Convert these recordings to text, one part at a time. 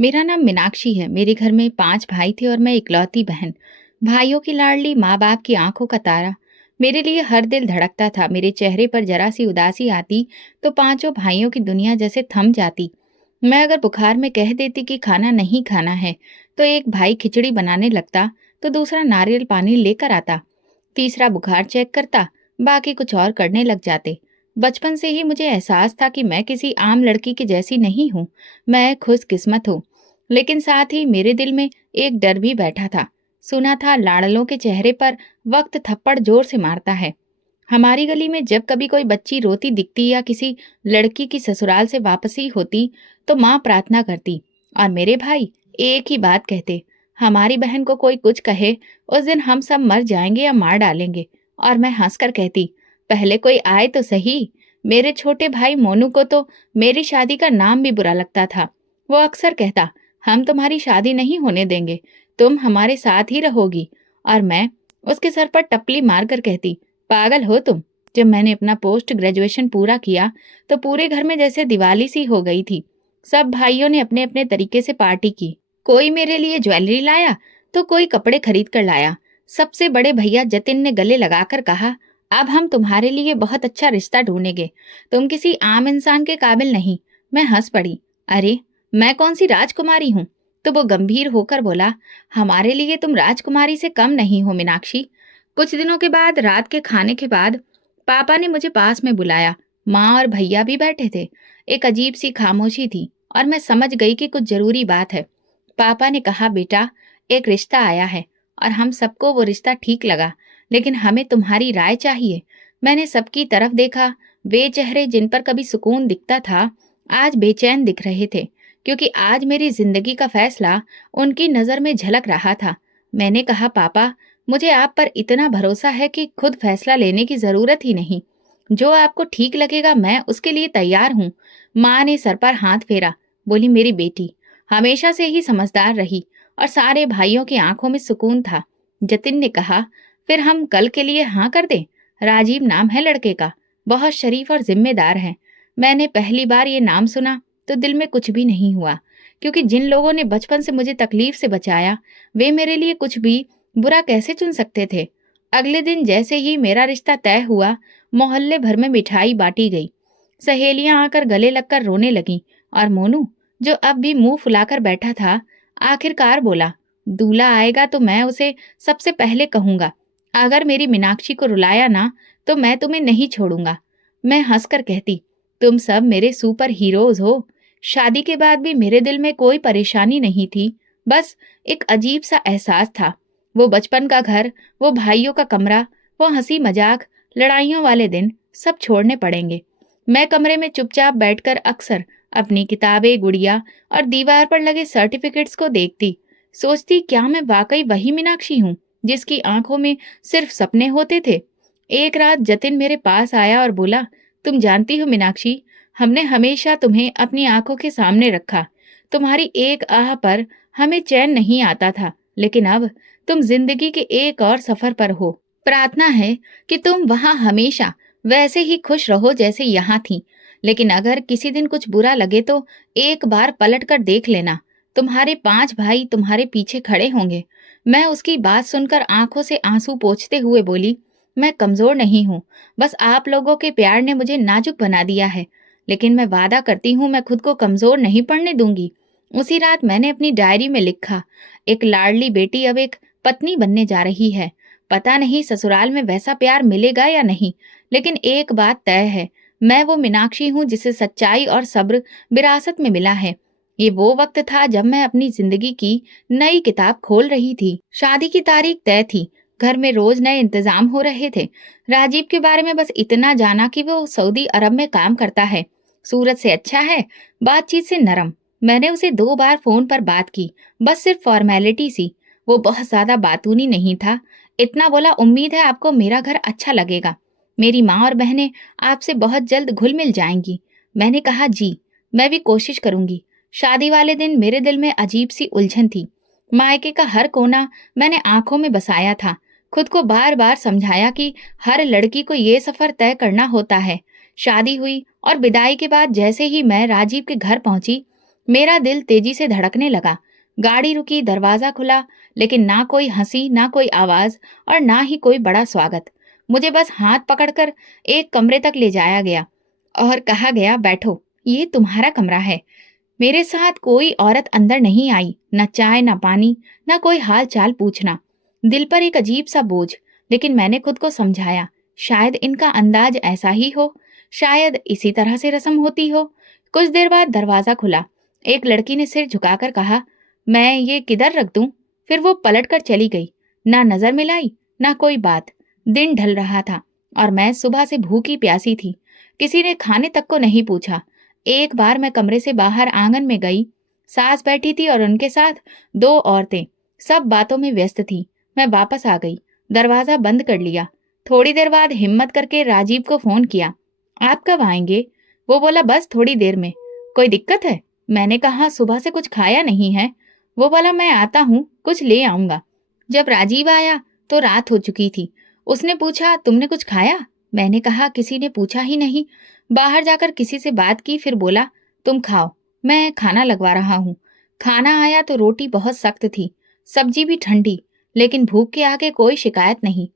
मेरा नाम मीनाक्षी है। मेरे घर में 5 भाई थे और मैं इकलौती बहन। भाइयों की लाडली, माँ-बाप की आँखों का तारा। मेरे लिए हर दिल धड़कता था। मेरे चेहरे पर ज़रा-सी उदासी आती तो पाँचों भाइयों की दुनिया जैसे थम जाती। मैं अगर बुखार में कह देती कि खाना नहीं खाना है, तो एक भाई खिचड़ी बनाने लगता, तो दूसरा नारियल पानी लेकर आता। तीसरा बुखार चेक करता, बाकी कुछ और करने लग जाते। बचपन से ही मुझे एहसास था कि मैं किसी आम लड़की की जैसी नहीं हूँ। मैं खुशकिस्मत हूँ। लेकिन साथ ही मेरे दिल में एक डर भी बैठा था। सुना था लाडलों के चेहरे पर वक्त थप्पड़ जोर से मारता है। हमारी गली में जब कभी कोई बच्ची रोती दिखती या किसी लड़की की ससुराल से वापसी होती, तो माँ प्रार्थना करती और मेरे भाई एक ही बात कहते, हमारी बहन को कोई कुछ कहे, उस दिन हम सब मर जाएंगे या मार डालेंगे। और मैं हंसकर कहती, पहले कोई आए तो सही। मेरे छोटे भाई मोनू को तो मेरी शादी का नाम भी बुरा लगता था। वो अक्सर कहता, हम तुम्हारी शादी नहीं होने देंगे, तुम हमारे साथ ही रहोगी। और मैं उसके सर पर टपली मारकर कहती, पागल हो तुम। जब मैंने अपना पोस्ट ग्रेजुएशन पूरा किया, तो पूरे घर में जैसे दिवाली सी हो गई थी। सब भाइयों ने अपने अपने तरीके से पार्टी की। कोई मेरे लिए ज्वेलरी लाया, तो कोई कपड़े खरीद कर लाया। सबसे बड़े भैया जतिन ने गले लगाकर कहा, अब हम तुम्हारे लिए बहुत अच्छा रिश्ता ढूंढेंगे। तुम किसी आम इंसान के काबिल नहीं। मैं हंस पड़ी। अरे, मैं कौन सी राजकुमारी हूँ? तो वो गंभीर होकर बोला, हमारे लिए तुम राजकुमारी से कम नहीं हो मीनाक्षी। कुछ दिनों के बाद रात के खाने के बाद पापा ने मुझे पास में बुलाया। माँ और भैया भी बैठे थे। एक अजीब सी खामोशी थी और मैं समझ गई कि कुछ जरूरी बात है। पापा ने कहा, बेटा, एक रिश्ता आया है और हम सबको वो रिश्ता ठीक लगा, लेकिन हमें तुम्हारी राय चाहिए। मैंने सबकी तरफ देखा। वे चेहरे जिन पर कभी सुकून दिखता था, आज बेचैन दिख रहे थे, क्योंकि आज मेरी जिंदगी का फैसला उनकी नजर में झलक रहा था। मैंने कहा, पापा, मुझे आप पर इतना भरोसा है कि खुद फैसला लेने की जरूरत ही नहीं। जो आपको ठीक लगेगा मैं उसके लिए तैयार हूँ। माँ ने सर पर हाथ फेरा। बोली, मेरी बेटी हमेशा से ही समझदार रही। और सारे भाइयों की आंखों में सुकून था। जतिन ने कहा, फिर हम कल के लिए हाँ कर दें। राजीव नाम है लड़के का, बहुत शरीफ और जिम्मेदार है। मैंने पहली बार ये नाम सुना तो दिल में कुछ भी नहीं हुआ, क्योंकि जिन लोगों ने बचपन से मुझे तकलीफ से बचाया, वे मेरे लिए कुछ भी बुरा कैसे चुन सकते थे। अगले दिन जैसे ही मेरा रिश्ता तय हुआ, मोहल्ले भर में मिठाई बांटी गई। सहेलियां आकर गले लगकर रोने लगीं और मोनू, जो अब भी मुंह फुलाकर बैठा था, आखिरकार बोला, दूल्हा आएगा तो मैं उसे सबसे पहले कहूंगा, अगर मेरी मीनाक्षी को रुलाया ना, तो मैं तुम्हें नहीं छोड़ूंगा। मैं हंसकर कहती, तुम सब मेरे सुपर हीरोज हो। शादी के बाद भी मेरे दिल में कोई परेशानी नहीं थी, बस एक अजीब सा एहसास था। वो बचपन का घर, वो भाइयों का कमरा, वो हंसी मजाक, लड़ाइयों वाले दिन सब छोड़ने पड़ेंगे। मैं कमरे में चुपचाप बैठकर अक्सर अपनी किताबें, गुड़िया और दीवार पर लगे सर्टिफिकेट्स को देखती। सोचती, क्या मैं वाकई वही मीनाक्षी हूँ जिसकी आंखों में सिर्फ सपने होते थे। एक रात जतिन मेरे पास आया और बोला, तुम जानती हो मीनाक्षी, हमने हमेशा तुम्हें अपनी आंखों के सामने रखा। तुम्हारी एक आह पर हमें चैन नहीं आता था, लेकिन अब तुम जिंदगी के एक और सफर पर हो। प्रार्थना है कि तुम वहां हमेशा वैसे ही खुश रहो जैसे यहाँ थी। लेकिन अगर किसी दिन कुछ बुरा लगे तो एक बार पलट कर देख लेना। तुम्हारे 5 भाई तुम्हारे पीछे खड़े होंगे। मैं उसकी बात सुनकर आंखों से आंसू पोंछते हुए बोली, मैं कमजोर नहीं हूँ, बस आप लोगों के प्यार ने मुझे नाजुक बना दिया है। लेकिन मैं वादा करती हूँ, मैं खुद को कमजोर नहीं पड़ने दूंगी। उसी रात मैंने अपनी डायरी में लिखा, एक लाडली बेटी अब एक पत्नी बनने जा रही है। पता नहीं ससुराल में वैसा प्यार मिलेगा या नहीं, लेकिन एक बात तय है, मैं वो मीनाक्षी हूँ जिसे सच्चाई और सब्र विरासत में मिला है। ये वो वक्त था जब मैं अपनी जिंदगी की नई किताब खोल रही थी। शादी की तारीख तय थी। घर में रोज नए इंतजाम हो रहे थे। राजीव के बारे में बस इतना जाना कि वो सऊदी अरब में काम करता है। सूरत से अच्छा है, बातचीत से नरम। मैंने उसे 2 बार फोन पर बात की, बस सिर्फ फॉर्मेलिटी सी। वो बहुत ज्यादा बातूनी नहीं था। इतना बोला, उम्मीद है आपको मेरा घर अच्छा लगेगा। मेरी माँ और बहनें आपसे बहुत जल्द घुल मिल जाएंगी। मैंने कहा, जी, मैं भी कोशिश करूंगी। शादी वाले दिन मेरे दिल में अजीब सी उलझन थी। मायके का हर कोना मैंने आंखों में बसाया था। खुद को बार बार समझाया कि हर लड़की को ये सफर तय करना होता है। शादी हुई और विदाई के बाद जैसे ही मैं राजीव के घर पहुंची, मेरा दिल तेजी से धड़कने लगा। गाड़ी रुकी, दरवाजा खुला, लेकिन ना कोई हंसी, ना कोई आवाज और ना ही कोई बड़ा स्वागत। मुझे बस हाथ पकड़कर एक कमरे तक ले जाया गया और कहा गया, बैठो, ये तुम्हारा कमरा है। मेरे साथ कोई औरत अंदर नहीं आई, न चाय, न पानी, न कोई हाल चाल पूछना। दिल पर एक अजीब सा बोझ, लेकिन मैंने खुद को समझाया, शायद इनका अंदाज ऐसा ही हो, शायद इसी तरह से रस्म होती हो। कुछ देर बाद दरवाजा खुला। एक लड़की ने सिर झुकाकर कहा, मैं ये किधर रख दूं? फिर वो पलटकर चली गई। ना नजर मिलाई, ना कोई बात। दिन ढल रहा था और मैं सुबह से भूखी प्यासी थी। किसी ने खाने तक को नहीं पूछा। एक बार मैं कमरे से बाहर आंगन में गई। सास बैठी थी और उनके साथ दो औरतें, सब बातों में व्यस्त थी। मैं वापस आ गई, दरवाजा बंद कर लिया। थोड़ी देर बाद हिम्मत करके राजीव को फोन किया, आप कब आएंगे? वो बोला, बस थोड़ी देर में। कोई दिक्कत है? मैंने कहा, सुबह से कुछ खाया नहीं है। वो बोला, मैं आता हूँ, कुछ ले आऊंगा। जब राजीव आया तो रात हो चुकी थी। उसने पूछा, तुमने कुछ खाया? मैंने कहा, किसी ने पूछा ही नहीं। बाहर जाकर किसी से बात की, फिर बोला, तुम खाओ, मैं खाना लगवा रहा हूँ। खाना आया तो रोटी बहुत सख्त थी, सब्जी भी ठंडी, लेकिन भूख के आगे कोई शिकायत नहीं।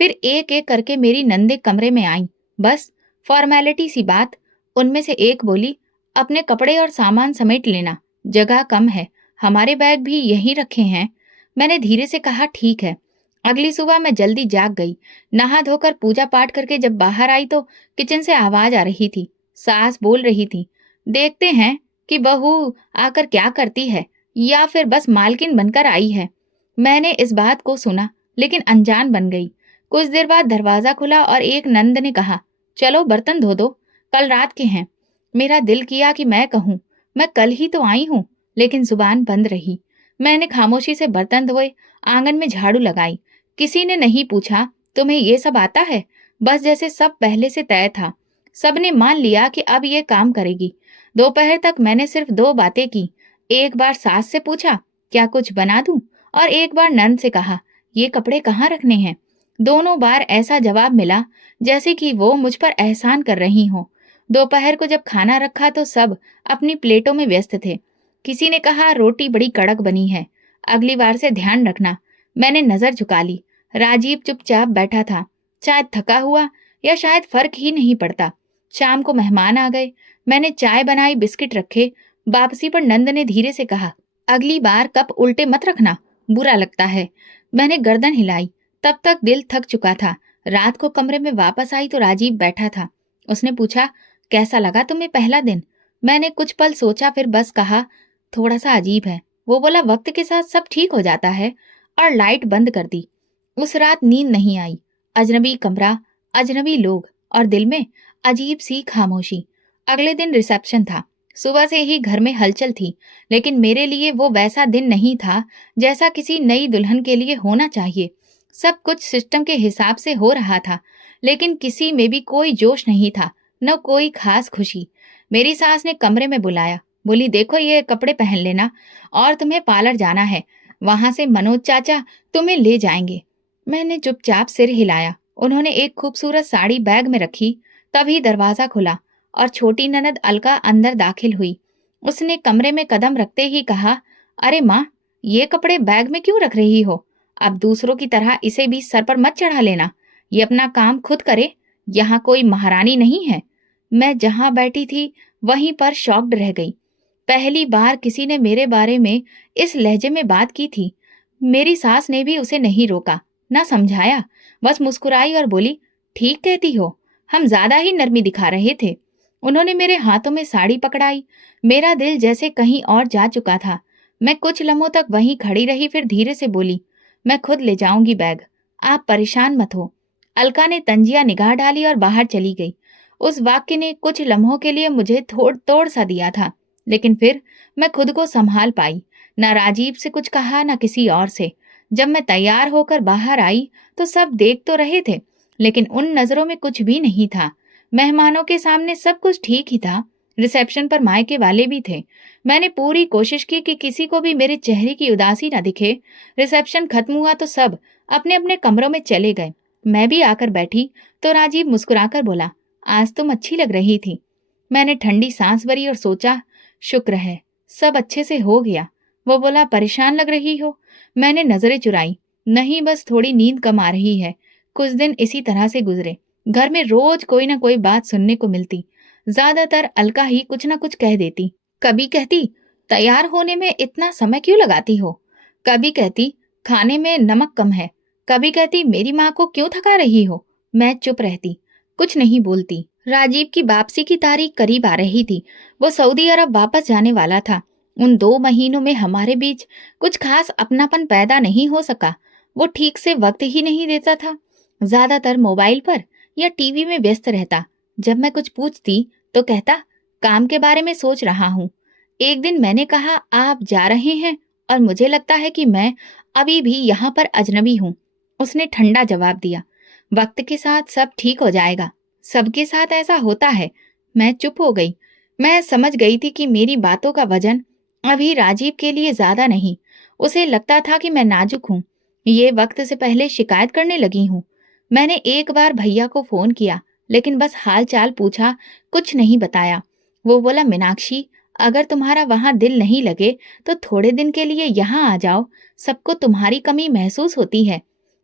फिर एक एक करके मेरी नंदे कमरे में आई। बस फॉर्मेलिटी सी बात। उनमें से एक बोली, अपने कपड़े और सामान समेट लेना, जगह कम है, हमारे बैग भी यहीं रखे हैं। मैंने धीरे से कहा, ठीक है। अगली सुबह मैं जल्दी जाग गई। नहा धोकर पूजा पाठ करके जब बाहर आई तो किचन से आवाज आ रही थी। सास बोल रही थी, देखते हैं कि बहू आकर क्या करती है, या फिर बस मालकिन बनकर आई है। मैंने इस बात को सुना, लेकिन अनजान बन गई। कुछ देर बाद दरवाजा खुला और एक नंद ने कहा, चलो बर्तन धो दो, कल रात के हैं। मेरा दिल किया कि मैं कहूँ, मैं कल ही तो आई हूँ, लेकिन जुबान बंद रही। मैंने खामोशी से बर्तन धोए, आंगन में झाड़ू लगाई। किसी ने नहीं पूछा, तुम्हें ये सब आता है? बस जैसे सब पहले से तय था। सबने मान लिया कि अब ये काम करेगी। दोपहर तक मैंने सिर्फ दो बातें की। एक बार सास से पूछा, क्या कुछ बना दूं? और एक बार नंद से कहा, ये कपड़े कहाँ रखने हैं? दोनों बार ऐसा जवाब मिला जैसे कि वो मुझ पर एहसान कर रही हो। दोपहर को जब खाना रखा तो सब अपनी प्लेटों में व्यस्त थे। किसी ने कहा, रोटी बड़ी कड़क बनी है, अगली बार से ध्यान रखना। मैंने नजर झुका ली। राजीव चुपचाप बैठा था, शायद थका हुआ, या शायद फर्क ही नहीं पड़ता। शाम को मेहमान आ गए। मैंने चाय बनाई, बिस्किट रखे। वापसी पर नंद ने धीरे से कहा, अगली बार कप उल्टे मत रखना, बुरा लगता है। मैंने गर्दन हिलाई। तब तक दिल थक चुका था। रात को कमरे में वापस आई तो राजीव बैठा था। उसने पूछा, कैसा लगा तुम्हें पहला दिन? मैंने कुछ पल सोचा, फिर बस कहा, थोड़ा सा अजीब है। वो बोला, वक्त के साथ सब ठीक हो जाता है, और लाइट बंद कर दी। उस रात नींद नहीं आई। अजनबी कमरा, अजनबी लोग, और दिल में अजीब सी खामोशी। अगले दिन रिसेप्शन था। सुबह से ही घर में हलचल थी, लेकिन मेरे लिए वो वैसा दिन नहीं था जैसा किसी नई दुल्हन के लिए होना चाहिए। सब कुछ सिस्टम के हिसाब से हो रहा था, लेकिन किसी में भी कोई जोश नहीं था, न कोई खास खुशी। मेरी सास ने कमरे में बुलाया, बोली, देखो ये कपड़े पहन लेना, और तुम्हें पार्लर जाना है, वहां से मनोज चाचा तुम्हें ले जाएंगे। मैंने चुपचाप सिर हिलाया। उन्होंने एक खूबसूरत साड़ी बैग में रखी। तभी दरवाजा खुला और छोटी ननद अलका अंदर दाखिल हुई। उसने कमरे में कदम रखते ही कहा, अरे माँ, ये कपड़े बैग में क्यों रख रही हो? अब दूसरों की तरह इसे भी सर पर मत चढ़ा लेना, ये अपना काम खुद करे, यहाँ कोई महारानी नहीं है। मैं जहाँ बैठी थी वहीं पर शॉक्ड रह गई। पहली बार किसी ने मेरे बारे में इस लहजे में बात की थी। मेरी सास ने भी उसे नहीं रोका, ना समझाया, बस मुस्कुराई और बोली, ठीक कहती हो, हम ज्यादा ही नरमी दिखा रहे थे। उन्होंने मेरे हाथों में साड़ी पकड़ाई। मेरा दिल जैसे कहीं और जा चुका था। मैं कुछ लम्हों तक वहीं खड़ी रही, फिर धीरे से बोली, मैं खुद ले जाऊंगी बैग, आप परेशान मत हो। अलका ने तंजिया निगाह डाली और बाहर चली गई। उस वाक्य ने कुछ लम्हों के लिए मुझे थोड़ तोड़ सा दिया था, लेकिन फिर मैं खुद को संभाल पाई। ना राजीव से कुछ कहा, ना किसी और से। जब मैं तैयार होकर बाहर आई तो सब देख तो रहे थे, लेकिन उन नजरों में कुछ भी नहीं था। मेहमानों के सामने सब कुछ ठीक ही था। रिसेप्शन पर मायके वाले भी थे। मैंने पूरी कोशिश की कि किसी को भी मेरे चेहरे की उदासी न दिखे। रिसेप्शन खत्म हुआ तो सब अपने अपने कमरों में चले गए। मैं भी आकर बैठी तो राजीव मुस्कुराकर बोला, आज तुम अच्छी लग रही थी। मैंने ठंडी सांस भरी और सोचा, शुक्र है सब अच्छे से हो गया। वो बोला, परेशान लग रही हो? मैंने नजरें चुराई। नहीं, बस थोड़ी नींद कम आ रही है। कुछ दिन इसी तरह से गुजरे। घर में रोज कोई ना कोई बात सुनने को मिलती। ज्यादातर अलका ही कुछ ना कुछ कह देती। कभी कहती, तैयार होने में इतना समय क्यों लगाती हो? कभी कहती, खाने में नमक कम है। कभी कहती, मेरी माँ को क्यों थका रही हो? मैं चुप रहती, कुछ नहीं बोलती। राजीव की वापसी की तारीख करीब आ रही थी। वो सऊदी अरब वापस जाने वाला था। उन 2 महीनों में हमारे बीच कुछ खास अपनापन पैदा नहीं हो सका। वो ठीक से वक्त ही नहीं देता था। ज्यादातर मोबाइल पर या टीवी में व्यस्त रहता। जब मैं कुछ पूछती तो कहता, काम के बारे में सोच रहा हूँ। एक दिन मैंने कहा, आप जा रहे हैं और मुझे लगता है कि मैं अभी भी यहाँ पर अजनबी हूँ। उसने ठंडा जवाब दिया, वक्त के साथ सब ठीक हो जाएगा। सबके साथ ऐसा होता है। मैं चुप हो गई। मैं समझ गई थी कि मेरी बातों का वजन अभी राजीव के लिए ज्यादा नहीं। उसे लगता था कि मैं नाजुक हूँ। ये वक्त से पहले शिकायत करने लगी हूँ। मैंने एक बार भैया को फोन किया, लेकिन बस हाल चाल पूछा, कुछ नहीं बताया। वो बोला, मीनाक्षी, अगर तुम्हारा वहां दिल नहीं लगे तो थोड़े दिन के लिए यहाँ आ जाओ। सबको तुम्हारी कमी महसूस होती है।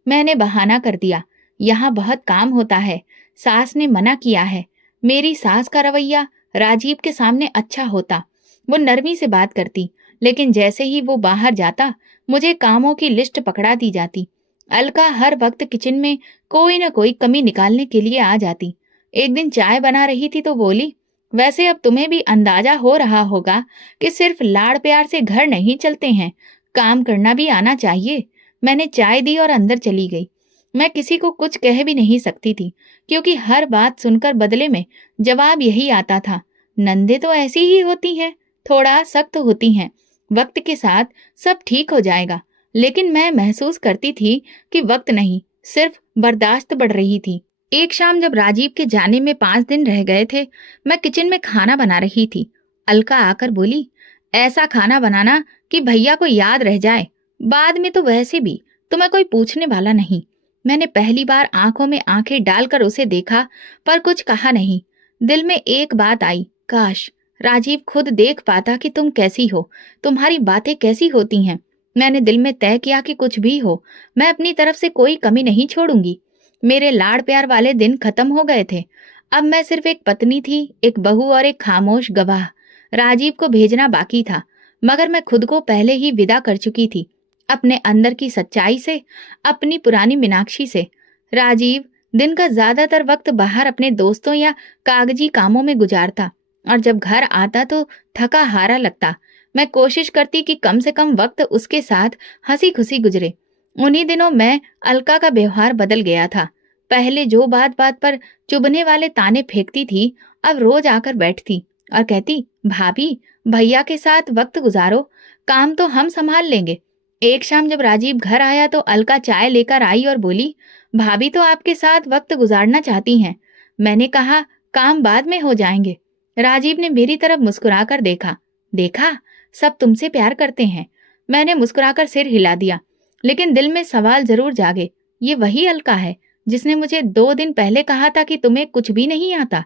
मैंने बहाना कर दिया, यहाँ बहुत काम होता है। सास ने मना किया है। मेरी सास का रवैया राजीव के सामने अच्छा होता। वो नरमी से बात करती, लेकिन जैसे ही वो बाहर जाता मुझे कामों की लिस्ट पकड़ा दी जाती। अलका हर वक्त किचन में कोई न कोई कमी निकालने के लिए आ जाती। एक दिन चाय बना रही थी तो बोली, वैसे अब तुम्हें भी अंदाजा हो रहा होगा कि सिर्फ लाड़ प्यार से घर नहीं चलते हैं, काम करना भी आना चाहिए। मैंने चाय दी और अंदर चली गई। मैं किसी को कुछ कह भी नहीं सकती थी, क्योंकि हर बात सुनकर बदले में जवाब यही आता था, नंदे तो ऐसी ही होती हैं, थोड़ा सख्त होती हैं, वक्त के साथ सब ठीक हो जाएगा। लेकिन मैं महसूस करती थी कि वक्त नहीं, सिर्फ बर्दाश्त बढ़ रही थी। एक शाम जब राजीव के जाने में 5 दिन रह गए थे, मैं किचन में खाना बना रही थी। अलका आकर बोली, ऐसा खाना बनाना कि भैया को याद रह जाए। बाद में तो वैसे भी तुम्हें कोई पूछने वाला नहीं। मैंने पहली बार आंखों में आंखें डालकर उसे देखा, पर कुछ कहा नहीं। दिल में एक बात आई, काश राजीव खुद देख पाता कि तुम कैसी हो, तुम्हारी बातें कैसी होती हैं। मैंने दिल में तय किया कि कुछ भी हो, मैं अपनी तरफ से कोई कमी नहीं छोड़ूंगी। मेरे लाड़ प्यार वाले दिन खत्म हो गए थे। अब मैं सिर्फ एक पत्नी थी, एक बहू और एक खामोश गवाह। राजीव को भेजना बाकी था, मगर मैं खुद को पहले ही विदा कर चुकी थी, अपने अंदर की सच्चाई से, अपनी पुरानी मीनाक्षी से। राजीव दिन का ज्यादातर वक्त बाहर अपने दोस्तों या कागजी कामों में गुजारता, और जब घर आता तो थका हारा लगता। मैं कोशिश करती कि कम से कम वक्त उसके साथ हंसी खुशी गुजरे। उन्हीं दिनों मैं अलका का व्यवहार बदल गया था। पहले जो बात बात पर चुभने वाले ताने फेंकती थी, अब रोज आकर बैठती और कहती, भाभी, भैया के साथ वक्त गुजारो, काम तो हम संभाल लेंगे। एक शाम जब राजीव घर आया तो अलका चाय लेकर आई और बोली, भाभी तो आपके साथ वक्त गुजारना चाहती हैं। मैंने कहा, काम बाद में हो जाएंगे। राजीव ने मेरी तरफ मुस्कुराकर देखा। देखा, सब तुमसे प्यार करते हैं। मैंने मुस्कुराकर सिर हिला दिया, लेकिन दिल में सवाल जरूर जागे, ये वही अलका है जिसने मुझे 2 दिन पहले कहा था कि तुम्हें कुछ भी नहीं आता।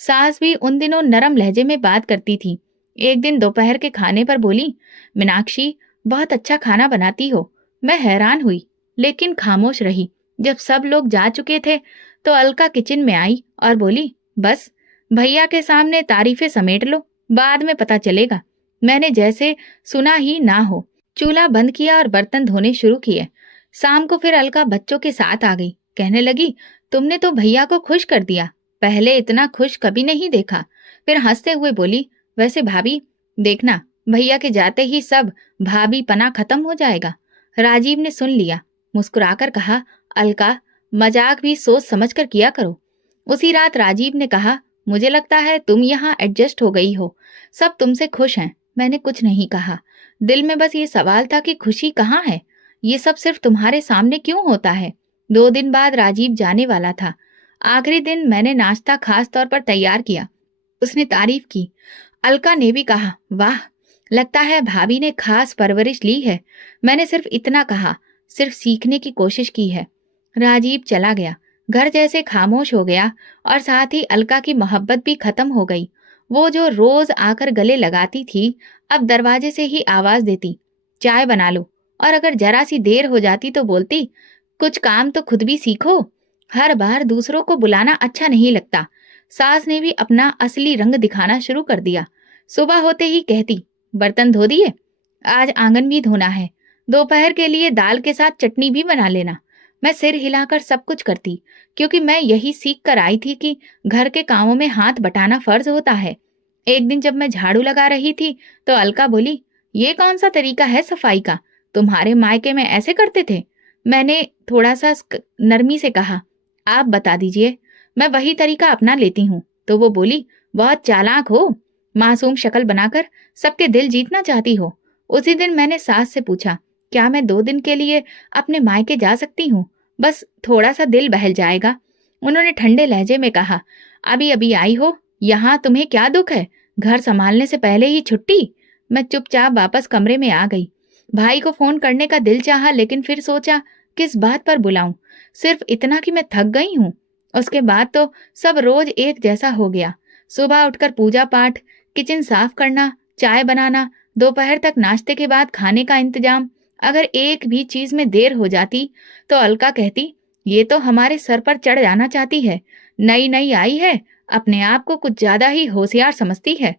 सास भी उन दिनों नरम लहजे में बात करती थी। एक दिन दोपहर के खाने पर बोली, मीनाक्षी, बहुत अच्छा खाना बनाती हो। मैं हैरान हुई, लेकिन खामोश रही। जब सब लोग जा चुके थे तो अलका किचन में आई और बोली, बस भैया के सामने तारीफें समेट लो, बाद में पता चलेगा। मैंने जैसे सुना ही ना हो। चूल्हा बंद किया और बर्तन धोने शुरू किए। शाम को फिर अलका बच्चों के साथ आ गई। कहने लगी, तुमने तो भैया को खुश कर दिया, पहले इतना खुश कभी नहीं देखा। फिर हंसते हुए बोली, वैसे भाभी, देखना, भैया के जाते ही सब भाभी पना खत्म हो जाएगा। राजीव ने सुन लिया, मुस्कुराकर कहा, अलका, मजाक भी सोच समझ कर किया करो। उसी रात राजीव ने कहा, मुझे लगता है तुम यहाँ एडजस्ट हो गई हो, सब तुमसे खुश हैं। मैंने कुछ नहीं कहा। दिल में बस ये सवाल था कि खुशी कहाँ है, ये सब सिर्फ तुम्हारे सामने क्यों होता है। 2 दिन बाद राजीव जाने वाला था। आखिरी दिन मैंने नाश्ता खास तौर पर तैयार किया। उसने तारीफ की। अलका ने भी कहा, वाह, लगता है भाभी ने खास परवरिश ली है। मैंने सिर्फ इतना कहा, सिर्फ सीखने की कोशिश की है। राजीव चला गया। घर जैसे खामोश हो गया और साथ ही अलका की मोहब्बत भी खत्म हो गई। वो जो रोज आकर गले लगाती थी, अब दरवाजे से ही आवाज देती, चाय बना लो। और अगर जरा सी देर हो जाती तो बोलती, कुछ काम तो खुद भी सीखो। हर बार दूसरों को बुलाना अच्छा नहीं लगता। सास ने भी अपना असली रंग दिखाना शुरू कर दिया। सुबह होते ही कहती, बर्तन धो दिए? आज आंगन भी धोना है। दोपहर के लिए दाल के साथ चटनी भी बना लेना। मैं सिर हिलाकर सब कुछ करती, क्योंकि मैं यही सीख कर आई थी कि घर के कामों में हाथ बटाना फर्ज होता है। एक दिन जब मैं झाड़ू लगा रही थी तो अलका बोली, ये कौन सा तरीका है सफाई का? तुम्हारे मायके में ऐसे करते थे? मैंने थोड़ा सा नरमी से कहा, आप बता दीजिए, मैं वही तरीका अपना लेती हूँ। तो वो बोली, बहुत चालाक हो, मासूम शक्ल बनाकर सबके दिल जीतना चाहती हो। उसी दिन मैंने सास से पूछा, क्या मैं 2 दिन के लिए अपने मायके जा सकती हूँ? बस थोड़ा सा दिल बहल जाएगा। उन्होंने ठंडे लहजे में कहा, अभी अभी आई हो, यहाँ तुम्हें क्या दुख है? घर संभालने से पहले ही छुट्टी। मैं चुपचाप वापस कमरे में आ गई। भाई को फोन करने का दिल चाहा, लेकिन फिर सोचा किस बात पर बुलाऊं। सिर्फ इतना कि मैं थक गई हूँ। उसके बाद तो सब रोज एक जैसा हो गया। सुबह उठकर पूजा पाठ, किचन साफ करना, चाय बनाना, दोपहर तक नाश्ते के बाद खाने का इंतजाम। अगर एक भी चीज में देर हो जाती तो अलका कहती, ये तो हमारे सर पर चढ़ जाना चाहती है। नई नई आई है, अपने आप को कुछ ज्यादा ही होशियार समझती है।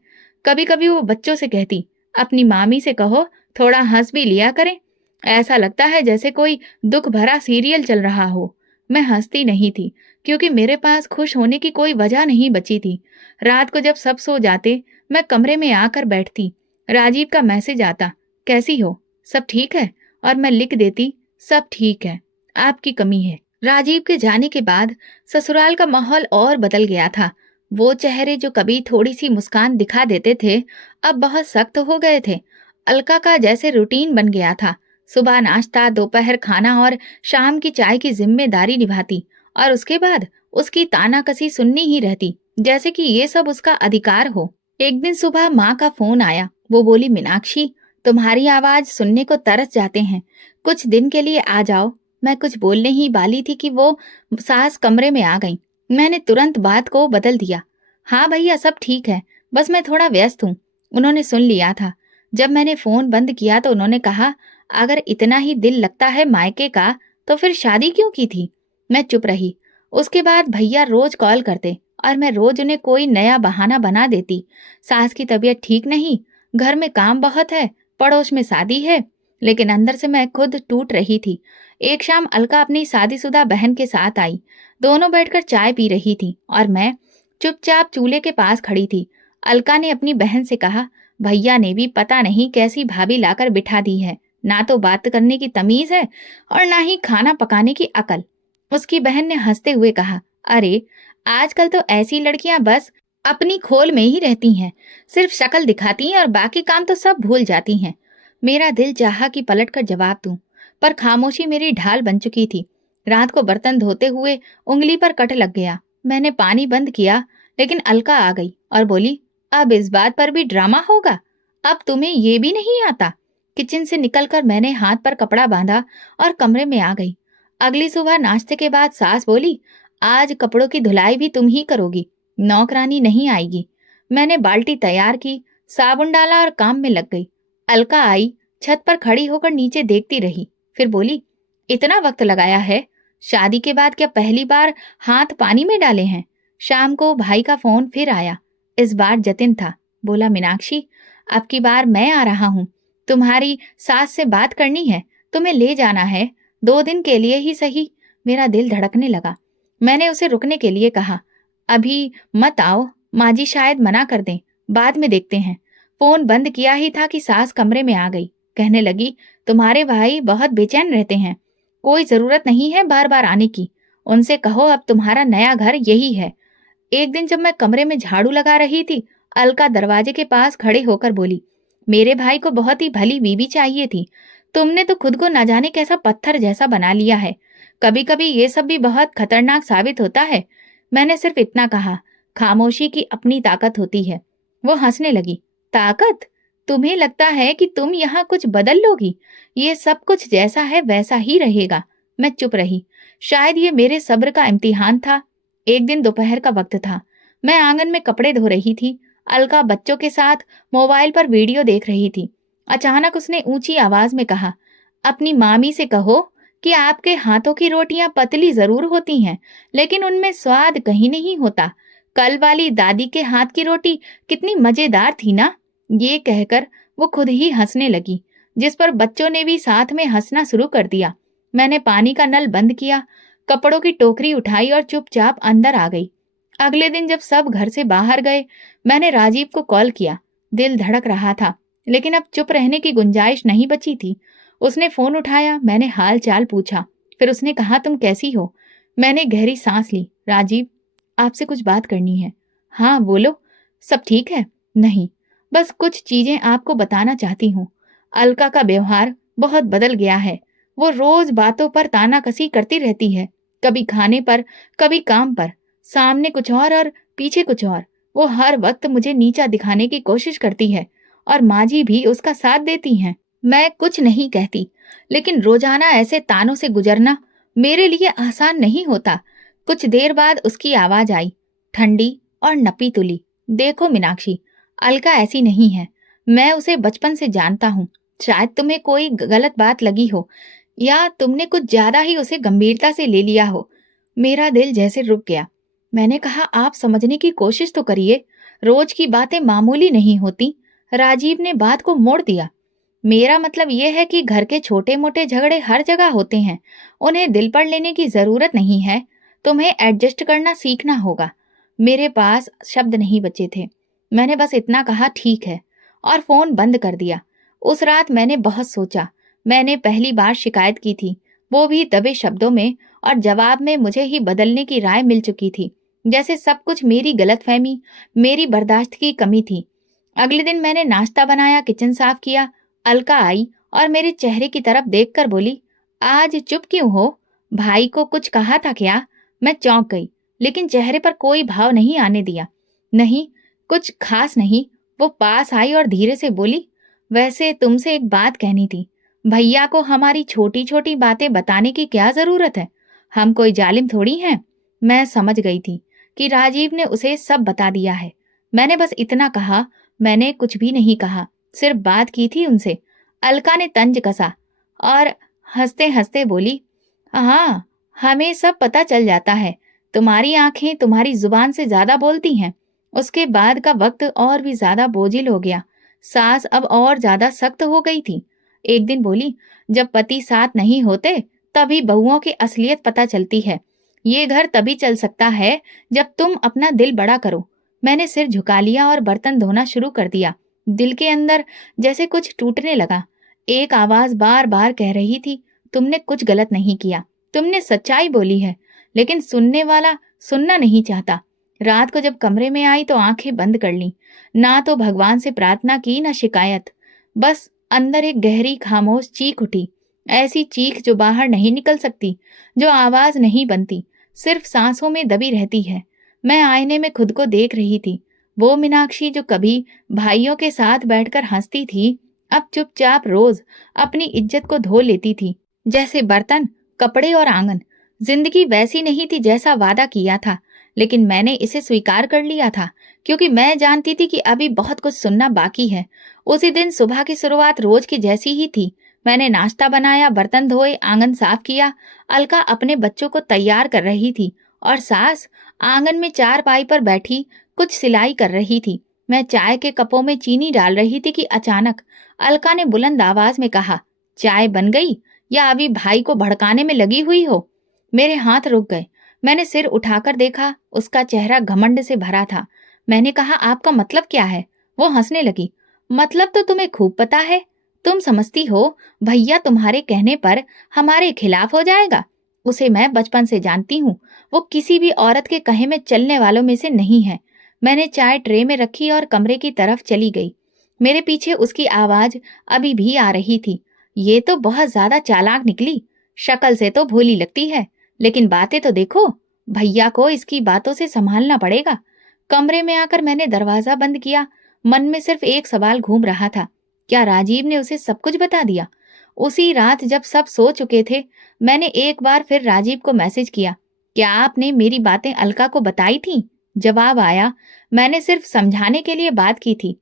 कभी कभी वो बच्चों से कहती, अपनी मामी से कहो थोड़ा हंस भी लिया करें। ऐसा लगता है जैसे कोई दुख भरा सीरियल चल रहा हो। मैं हंसती नहीं थी, क्योंकि मेरे पास खुश होने की कोई वजह नहीं बची थी। रात को जब सब सो जाते, मैं कमरे में आकर बैठती। राजीव का मैसेज आता, कैसी हो, सब ठीक है? और मैं लिख देती, सब ठीक है, आपकी कमी है। राजीव के जाने के बाद ससुराल का माहौल और बदल गया था। वो चेहरे जो कभी थोड़ी सी मुस्कान दिखा देते थे, अब बहुत सख्त हो गए थे। अलका का जैसे रूटीन बन गया था। सुबह नाश्ता, दोपहर खाना और शाम की चाय की जिम्मेदारी निभाती, और उसके बाद उसकी तानाकसी सुननी ही रहती, जैसे कि ये सब उसका अधिकार हो। एक दिन सुबह माँ का फोन आया। वो बोली, मीनाक्षी, तुम्हारी आवाज सुनने को तरस जाते हैं, कुछ दिन के लिए आ जाओ। मैं कुछ बोलने ही वाली थी कि वो सास कमरे में आ गई। मैंने तुरंत बात को बदल दिया, हाँ भैया सब ठीक है, बस मैं थोड़ा व्यस्त हूँ। उन्होंने सुन लिया था। जब मैंने फोन बंद किया तो उन्होंने कहा, अगर इतना ही दिल लगता है मायके का तो फिर शादी क्यों की थी? मैं चुप रही। उसके बाद भैया रोज कॉल करते और मैं रोज उन्हें कोई नया बहाना बना देती। सास की तबीयत ठीक नहीं, घर में काम बहुत है, पड़ोस में शादी है। लेकिन अंदर से मैं खुद टूट रही थी। एक शाम अलका अपनी शादीशुदा बहन के साथ आई। दोनों बैठकर चाय पी रही थी और मैं चुपचाप चूल्हे के पास खड़ी थी। अलका ने अपनी बहन से कहा, भैया ने भी पता नहीं कैसी भाभी लाकर बिठा दी है, ना तो बात करने की तमीज है और ना ही खाना पकाने की अकल। उसकी बहन ने हंसते हुए कहा, अरे आजकल तो ऐसी लड़कियां बस अपनी खोल में ही रहती हैं, सिर्फ शक्ल दिखाती हैं और बाकी काम तो सब भूल जाती हैं। मेरा दिल चाहा कि पलटकर जवाब दूं, पर खामोशी मेरी ढाल बन चुकी थी। रात को बर्तन धोते हुए उंगली पर कट लग गया। मैंने पानी बंद किया, लेकिन अलका आ गई और बोली, अब इस बात पर भी ड्रामा होगा? अब तुम्हें ये भी नहीं आता? किचन से निकलकर मैंने हाथ पर कपड़ा बांधा और कमरे में आ गई। अगली सुबह नाश्ते के बाद सास बोली, आज कपड़ों की धुलाई भी तुम ही करोगी, नौकरानी नहीं आएगी। मैंने बाल्टी तैयार की, साबुन डाला और काम में लग गई। अलका आई, छत पर खड़ी होकर नीचे देखती रही, फिर बोली, इतना वक्त लगाया है? शादी के बाद क्या पहली बार हाथ पानी में डाले हैं? शाम को भाई का फोन फिर आया। इस बार जतिन था। बोला, मीनाक्षी, अब की बार मैं आ रहा हूँ, तुम्हारी सास से बात करनी है, तुम्हें ले जाना है, 2 दिन के लिए ही सही। मेरा दिल धड़कने लगा। मैंने उसे रुकने के लिए कहा, अभी मत आओ, माँ जी शायद मना कर दें, बाद में देखते हैं। फोन बंद किया ही था कि सास कमरे में आ गई। कहने लगी, तुम्हारे भाई बहुत बेचैन रहते हैं, कोई जरूरत नहीं है बार बार आने की, उनसे कहो अब तुम्हारा नया घर यही है। एक दिन जब मैं कमरे में झाड़ू लगा रही थी, अलका दरवाजे के पास खड़े होकर बोली, मेरे भाई को बहुत ही भली बीवी चाहिए थी, तुमने तो खुद को न जाने कैसा पत्थर जैसा बना लिया है। कभी कभी ये सब भी बहुत खतरनाक साबित होता है। मैंने सिर्फ इतना कहा, खामोशी की अपनी ताकत होती है। वो हंसने लगी, ताकत? तुम्हें लगता है कि तुम यहाँ कुछ बदल लोगी? ये सब कुछ जैसा है वैसा ही रहेगा। मैं चुप रही। शायद ये मेरे सब्र का इम्तिहान था। एक दिन दोपहर का वक्त था। मैं आंगन में कपड़े धो रही थी। अलका बच्चों के साथ मोबाइल पर वीडियो देख रही थी। अचानक उसने ऊंची आवाज में कहा, अपनी मामी से कहो कि आपके हाथों की रोटियां पतली जरूर होती हैं, लेकिन उनमें स्वाद कहीं नहीं होता। कल वाली दादी के हाथ की रोटी कितनी मजेदार थी ना। ये कहकर वो खुद ही हंसने लगी, जिस पर बच्चों ने भी साथ में हंसना शुरू कर दिया। मैंने पानी का नल बंद किया, कपड़ों की टोकरी उठाई और चुपचाप अंदर आ गई। अगले दिन जब सब घर से बाहर गए, मैंने राजीव को कॉल किया। दिल धड़क रहा था, लेकिन अब चुप रहने की गुंजाइश नहीं बची थी। उसने फोन उठाया, मैंने हाल चाल पूछा। फिर उसने कहा, तुम कैसी हो? मैंने गहरी सांस ली। राजीव, आपसे कुछ बात करनी है। हाँ बोलो। सब ठीक है? नहीं, बस कुछ चीजें आपको बताना चाहती हूँ। अलका का व्यवहार बहुत बदल गया है। वो रोज बातों पर तानाकसी करती रहती है, कभी खाने पर, कभी काम पर। सामने कुछ और पीछे कुछ और। वो हर वक्त मुझे नीचा दिखाने की कोशिश करती है और माँ जी भी उसका साथ देती हैं। मैं कुछ नहीं कहती, लेकिन रोजाना ऐसे तानों से गुजरना मेरे लिए आसान नहीं होता। कुछ देर बाद उसकी आवाज आई, ठंडी और नपी तुली। देखो मीनाक्षी, अलका ऐसी नहीं है। मैं उसे बचपन से जानता हूँ। शायद तुम्हें कोई गलत बात लगी हो, या तुमने कुछ ज्यादा ही उसे गंभीरता से ले लिया हो। मेरा दिल जैसे रुक गया। मैंने कहा, आप समझने की कोशिश तो करिए। रोज की बातें मामूली नहीं होती। राजीव ने बात को मोड़ दिया। मेरा मतलब यह है कि घर के छोटे मोटे झगड़े हर जगह होते हैं, उन्हें दिल पर लेने की जरूरत नहीं है। तुम्हें एडजस्ट करना सीखना होगा। मेरे पास शब्द नहीं बचे थे। मैंने बस इतना कहा, ठीक है, और फोन बंद कर दिया। उस रात मैंने बहुत सोचा। मैंने पहली बार शिकायत की थी, वो भी दबे शब्दों में, और जवाब में मुझे ही बदलने की राय मिल चुकी थी। जैसे सब कुछ मेरी गलतफहमी, मेरी बर्दाश्त की कमी थी। अगले दिन मैंने नाश्ता बनाया, किचन साफ किया। अलका आई और मेरे चेहरे की तरफ देखकर बोली, आज चुप क्यों हो? भाई को कुछ कहा था क्या? मैं चौंक गई, लेकिन चेहरे पर कोई भाव नहीं आने दिया। नहीं, कुछ खास नहीं। वो पास आई और धीरे से बोली, वैसे तुमसे एक बात कहनी थी। भैया को हमारी छोटी छोटी बातें बताने की क्या जरूरत है? हम कोई जालिम थोड़ी हैं। मैं समझ गई थी कि राजीव ने उसे सब बता दिया है। मैंने बस इतना कहा, मैंने कुछ भी नहीं कहा, सिर्फ बात की थी उनसे। अलका ने तंज कसा और हंसते हंसते बोली, हाँ, हमें सब पता चल जाता है। तुम्हारी आंखें तुम्हारी जुबान से ज्यादा बोलती हैं। उसके बाद का वक्त और भी ज्यादा बोझिल हो गया। सास अब और ज्यादा सख्त हो गई थी। एक दिन बोली, जब पति साथ नहीं होते तभी बहुओं की असलियत पता चलती है। ये घर तभी चल सकता है जब तुम अपना दिल बड़ा करो। मैंने सिर झुका लिया और बर्तन धोना शुरू कर दिया। दिल के अंदर जैसे कुछ टूटने लगा। एक आवाज बार बार कह रही थी, तुमने कुछ गलत नहीं किया, तुमने सच्चाई बोली है। लेकिन सुनने वाला सुनना नहीं चाहता। रात को जब कमरे में आई तो आंखें बंद कर ली। ना तो भगवान से प्रार्थना की, ना शिकायत। बस अंदर एक गहरी खामोश चीख उठी। ऐसी चीख जो बाहर नहीं निकल सकती, जो आवाज नहीं बनती, सिर्फ सांसों में दबी रहती है। मैं आईने में खुद को देख रही थी। वो मीनाक्षी जो कभी भाइयों के साथ बैठकर हंसती थी, अब चुपचाप रोज अपनी इज्जत को धो लेती थी, जैसे बर्तन, कपड़े और आंगन। जिंदगी वैसी नहीं थी जैसा वादा किया था, लेकिन मैंने इसे स्वीकार कर लिया था, क्योंकि मैं जानती थी कि अभी बहुत कुछ सुनना बाकी है। उसी दिन सुबह की शुरुआत रोज की जैसी ही थी। मैंने नाश्ता बनाया, बर्तन धोए, आंगन साफ किया। अलका अपने बच्चों को तैयार कर रही थी और सास आंगन में चारपाई पर बैठी कुछ सिलाई कर रही थी। मैं चाय के कपों में चीनी डाल रही थी कि अचानक अलका ने बुलंद आवाज में कहा, चाय बन गई या अभी भाई को भड़काने में लगी हुई हो? मेरे हाथ रुक गए। मैंने सिर उठाकर देखा, उसका चेहरा घमंड से भरा था। मैंने कहा, आपका मतलब क्या है? वो हंसने लगी। मतलब तो तुम्हें खूब पता है। तुम समझती हो भैया तुम्हारे कहने पर हमारे खिलाफ हो जाएगा। उसे मैं बचपन से जानती हूँ। वो किसी भी औरत के कहे में चलने वालों में से नहीं है। मैंने चाय ट्रे में रखी और कमरे की तरफ चली गई। मेरे पीछे उसकी आवाज अभी भी आ रही थी। ये तो बहुत ज्यादा चालाक निकली। शक्ल से तो भोली लगती है, लेकिन बातें तो देखो। भैया को इसकी बातों से संभालना पड़ेगा। कमरे में आकर मैंने दरवाजा बंद किया। मन में सिर्फ एक सवाल घूम रहा था, क्या राजीव ने उसे सब कुछ बता दिया? उसी रात जब सब सो चुके थे, मैंने एक बार फिर राजीव को मैसेज किया, क्या आपने मेरी बातें अलका को बताई थी? जवाब आया, मैंने सिर्फ समझाने के लिए बात की थी।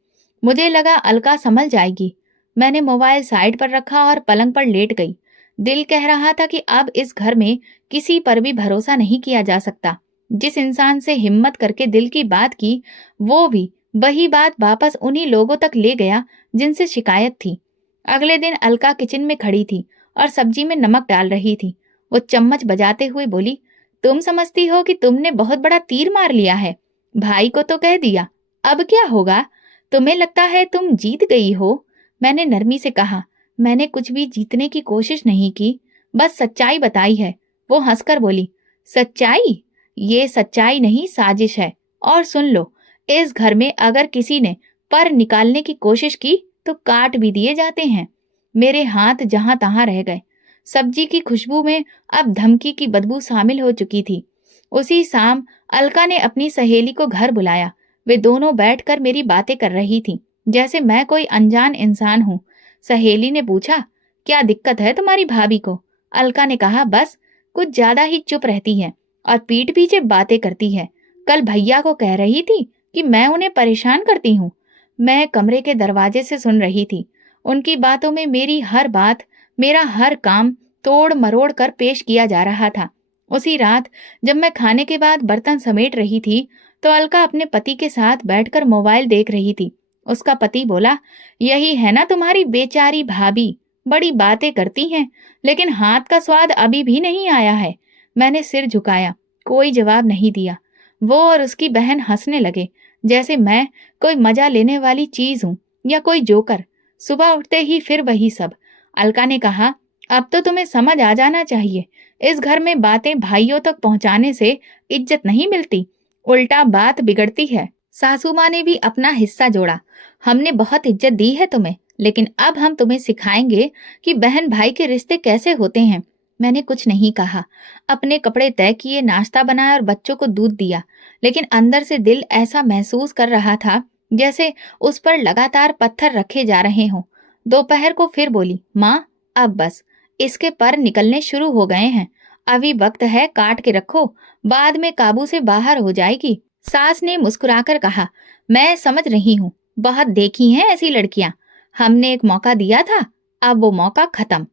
मुझे लगा अलका संभल जाएगी। मैंने मोबाइल साइड पर रखा और पलंग पर लेट गई। दिल कह रहा था कि अब इस घर में किसी पर भी भरोसा नहीं किया जा सकता। जिस इंसान से हिम्मत करके दिल की बात की, वो भी वही बात वापस उन्हीं लोगों तक ले गया जिनसे शिकायत थी। अगले दिन अलका किचन में खड़ी थी और सब्जी में नमक डाल रही थी। वो चम्मच बजाते हुए बोली, तुम समझती हो कि तुमने बहुत बड़ा तीर मार लिया है। भाई को तो कह दिया, अब क्या होगा? तुम्हें लगता है तुम जीत गई हो? मैंने नरमी से कहा, मैंने कुछ भी जीतने की कोशिश नहीं की, बस सच्चाई बताई है। वो हंसकर बोली, सच्चाई? ये सच्चाई नहीं, साजिश है। और सुन लो, इस घर में अगर किसी ने पर निकालने की कोशिश की तो काट भी दिए जाते हैं। मेरे हाथ जहां तहां रह गए। सब्जी की खुशबू में अब धमकी की बदबू शामिल हो चुकी थी। उसी शाम अलका ने अपनी सहेली को घर बुलाया। वे दोनों बैठकर मेरी बातें कर रही थीं, जैसे मैं कोई अनजान इंसान हूं। सहेली ने पूछा, क्या दिक्कत है तुम्हारी भाभी को? अलका ने कहा, बस कुछ ज्यादा ही चुप रहती है और पीठ पीछे बातें करती है। कल भैया को कह रही थी कि मैं उन्हें परेशान करती हूँ। मैं कमरे के दरवाजे से सुन रही थी। उनकी बातों में मेरी हर बात, मेरा हर काम तोड़ मरोड़ कर पेश किया जा रहा था। उसी रात जब मैं खाने के बाद बर्तन समेट रही थी, तो अलका अपने पति के साथ बैठकर मोबाइल देख रही थी। उसका पति बोला, यही है ना तुम्हारी बेचारी भाभी, बड़ी बातें करती हैं, लेकिन हाथ का स्वाद अभी भी नहीं आया है। मैंने सिर झुकाया, कोई जवाब नहीं दिया। वो और उसकी बहन हंसने लगे, जैसे मैं कोई मजा लेने वाली चीज हूं या कोई जोकर। सुबह उठते ही फिर वही सब। अलका ने कहा, अब तो तुम्हें समझ आ जाना चाहिए, इस घर में बातें भाइयों तक पहुंचाने से इज्जत नहीं मिलती, उल्टा बात बिगड़ती है। सासू माँ ने भी अपना हिस्सा जोड़ा, हमने बहुत इज्जत दी है तुम्हें, लेकिन अब हम तुम्हें सिखाएंगे कि बहन भाई के रिश्ते कैसे होते हैं। मैंने कुछ नहीं कहा। अपने कपड़े तय किए, नाश्ता बनाया और बच्चों को दूध दिया, लेकिन अंदर से दिल ऐसा महसूस कर रहा था जैसे उस पर लगातार पत्थर रखे जा रहे हों। दोपहर को फिर बोली, माँ अब बस, इसके पर निकलने शुरू हो गए हैं, अभी वक्त है, काट के रखो, बाद में काबू से बाहर हो जाएगी। सास ने मुस्कुराकर कहा, मैं समझ रही हूँ, बहुत देखी हैं ऐसी लड़कियां। हमने एक मौका दिया था, अब वो मौका खत्म।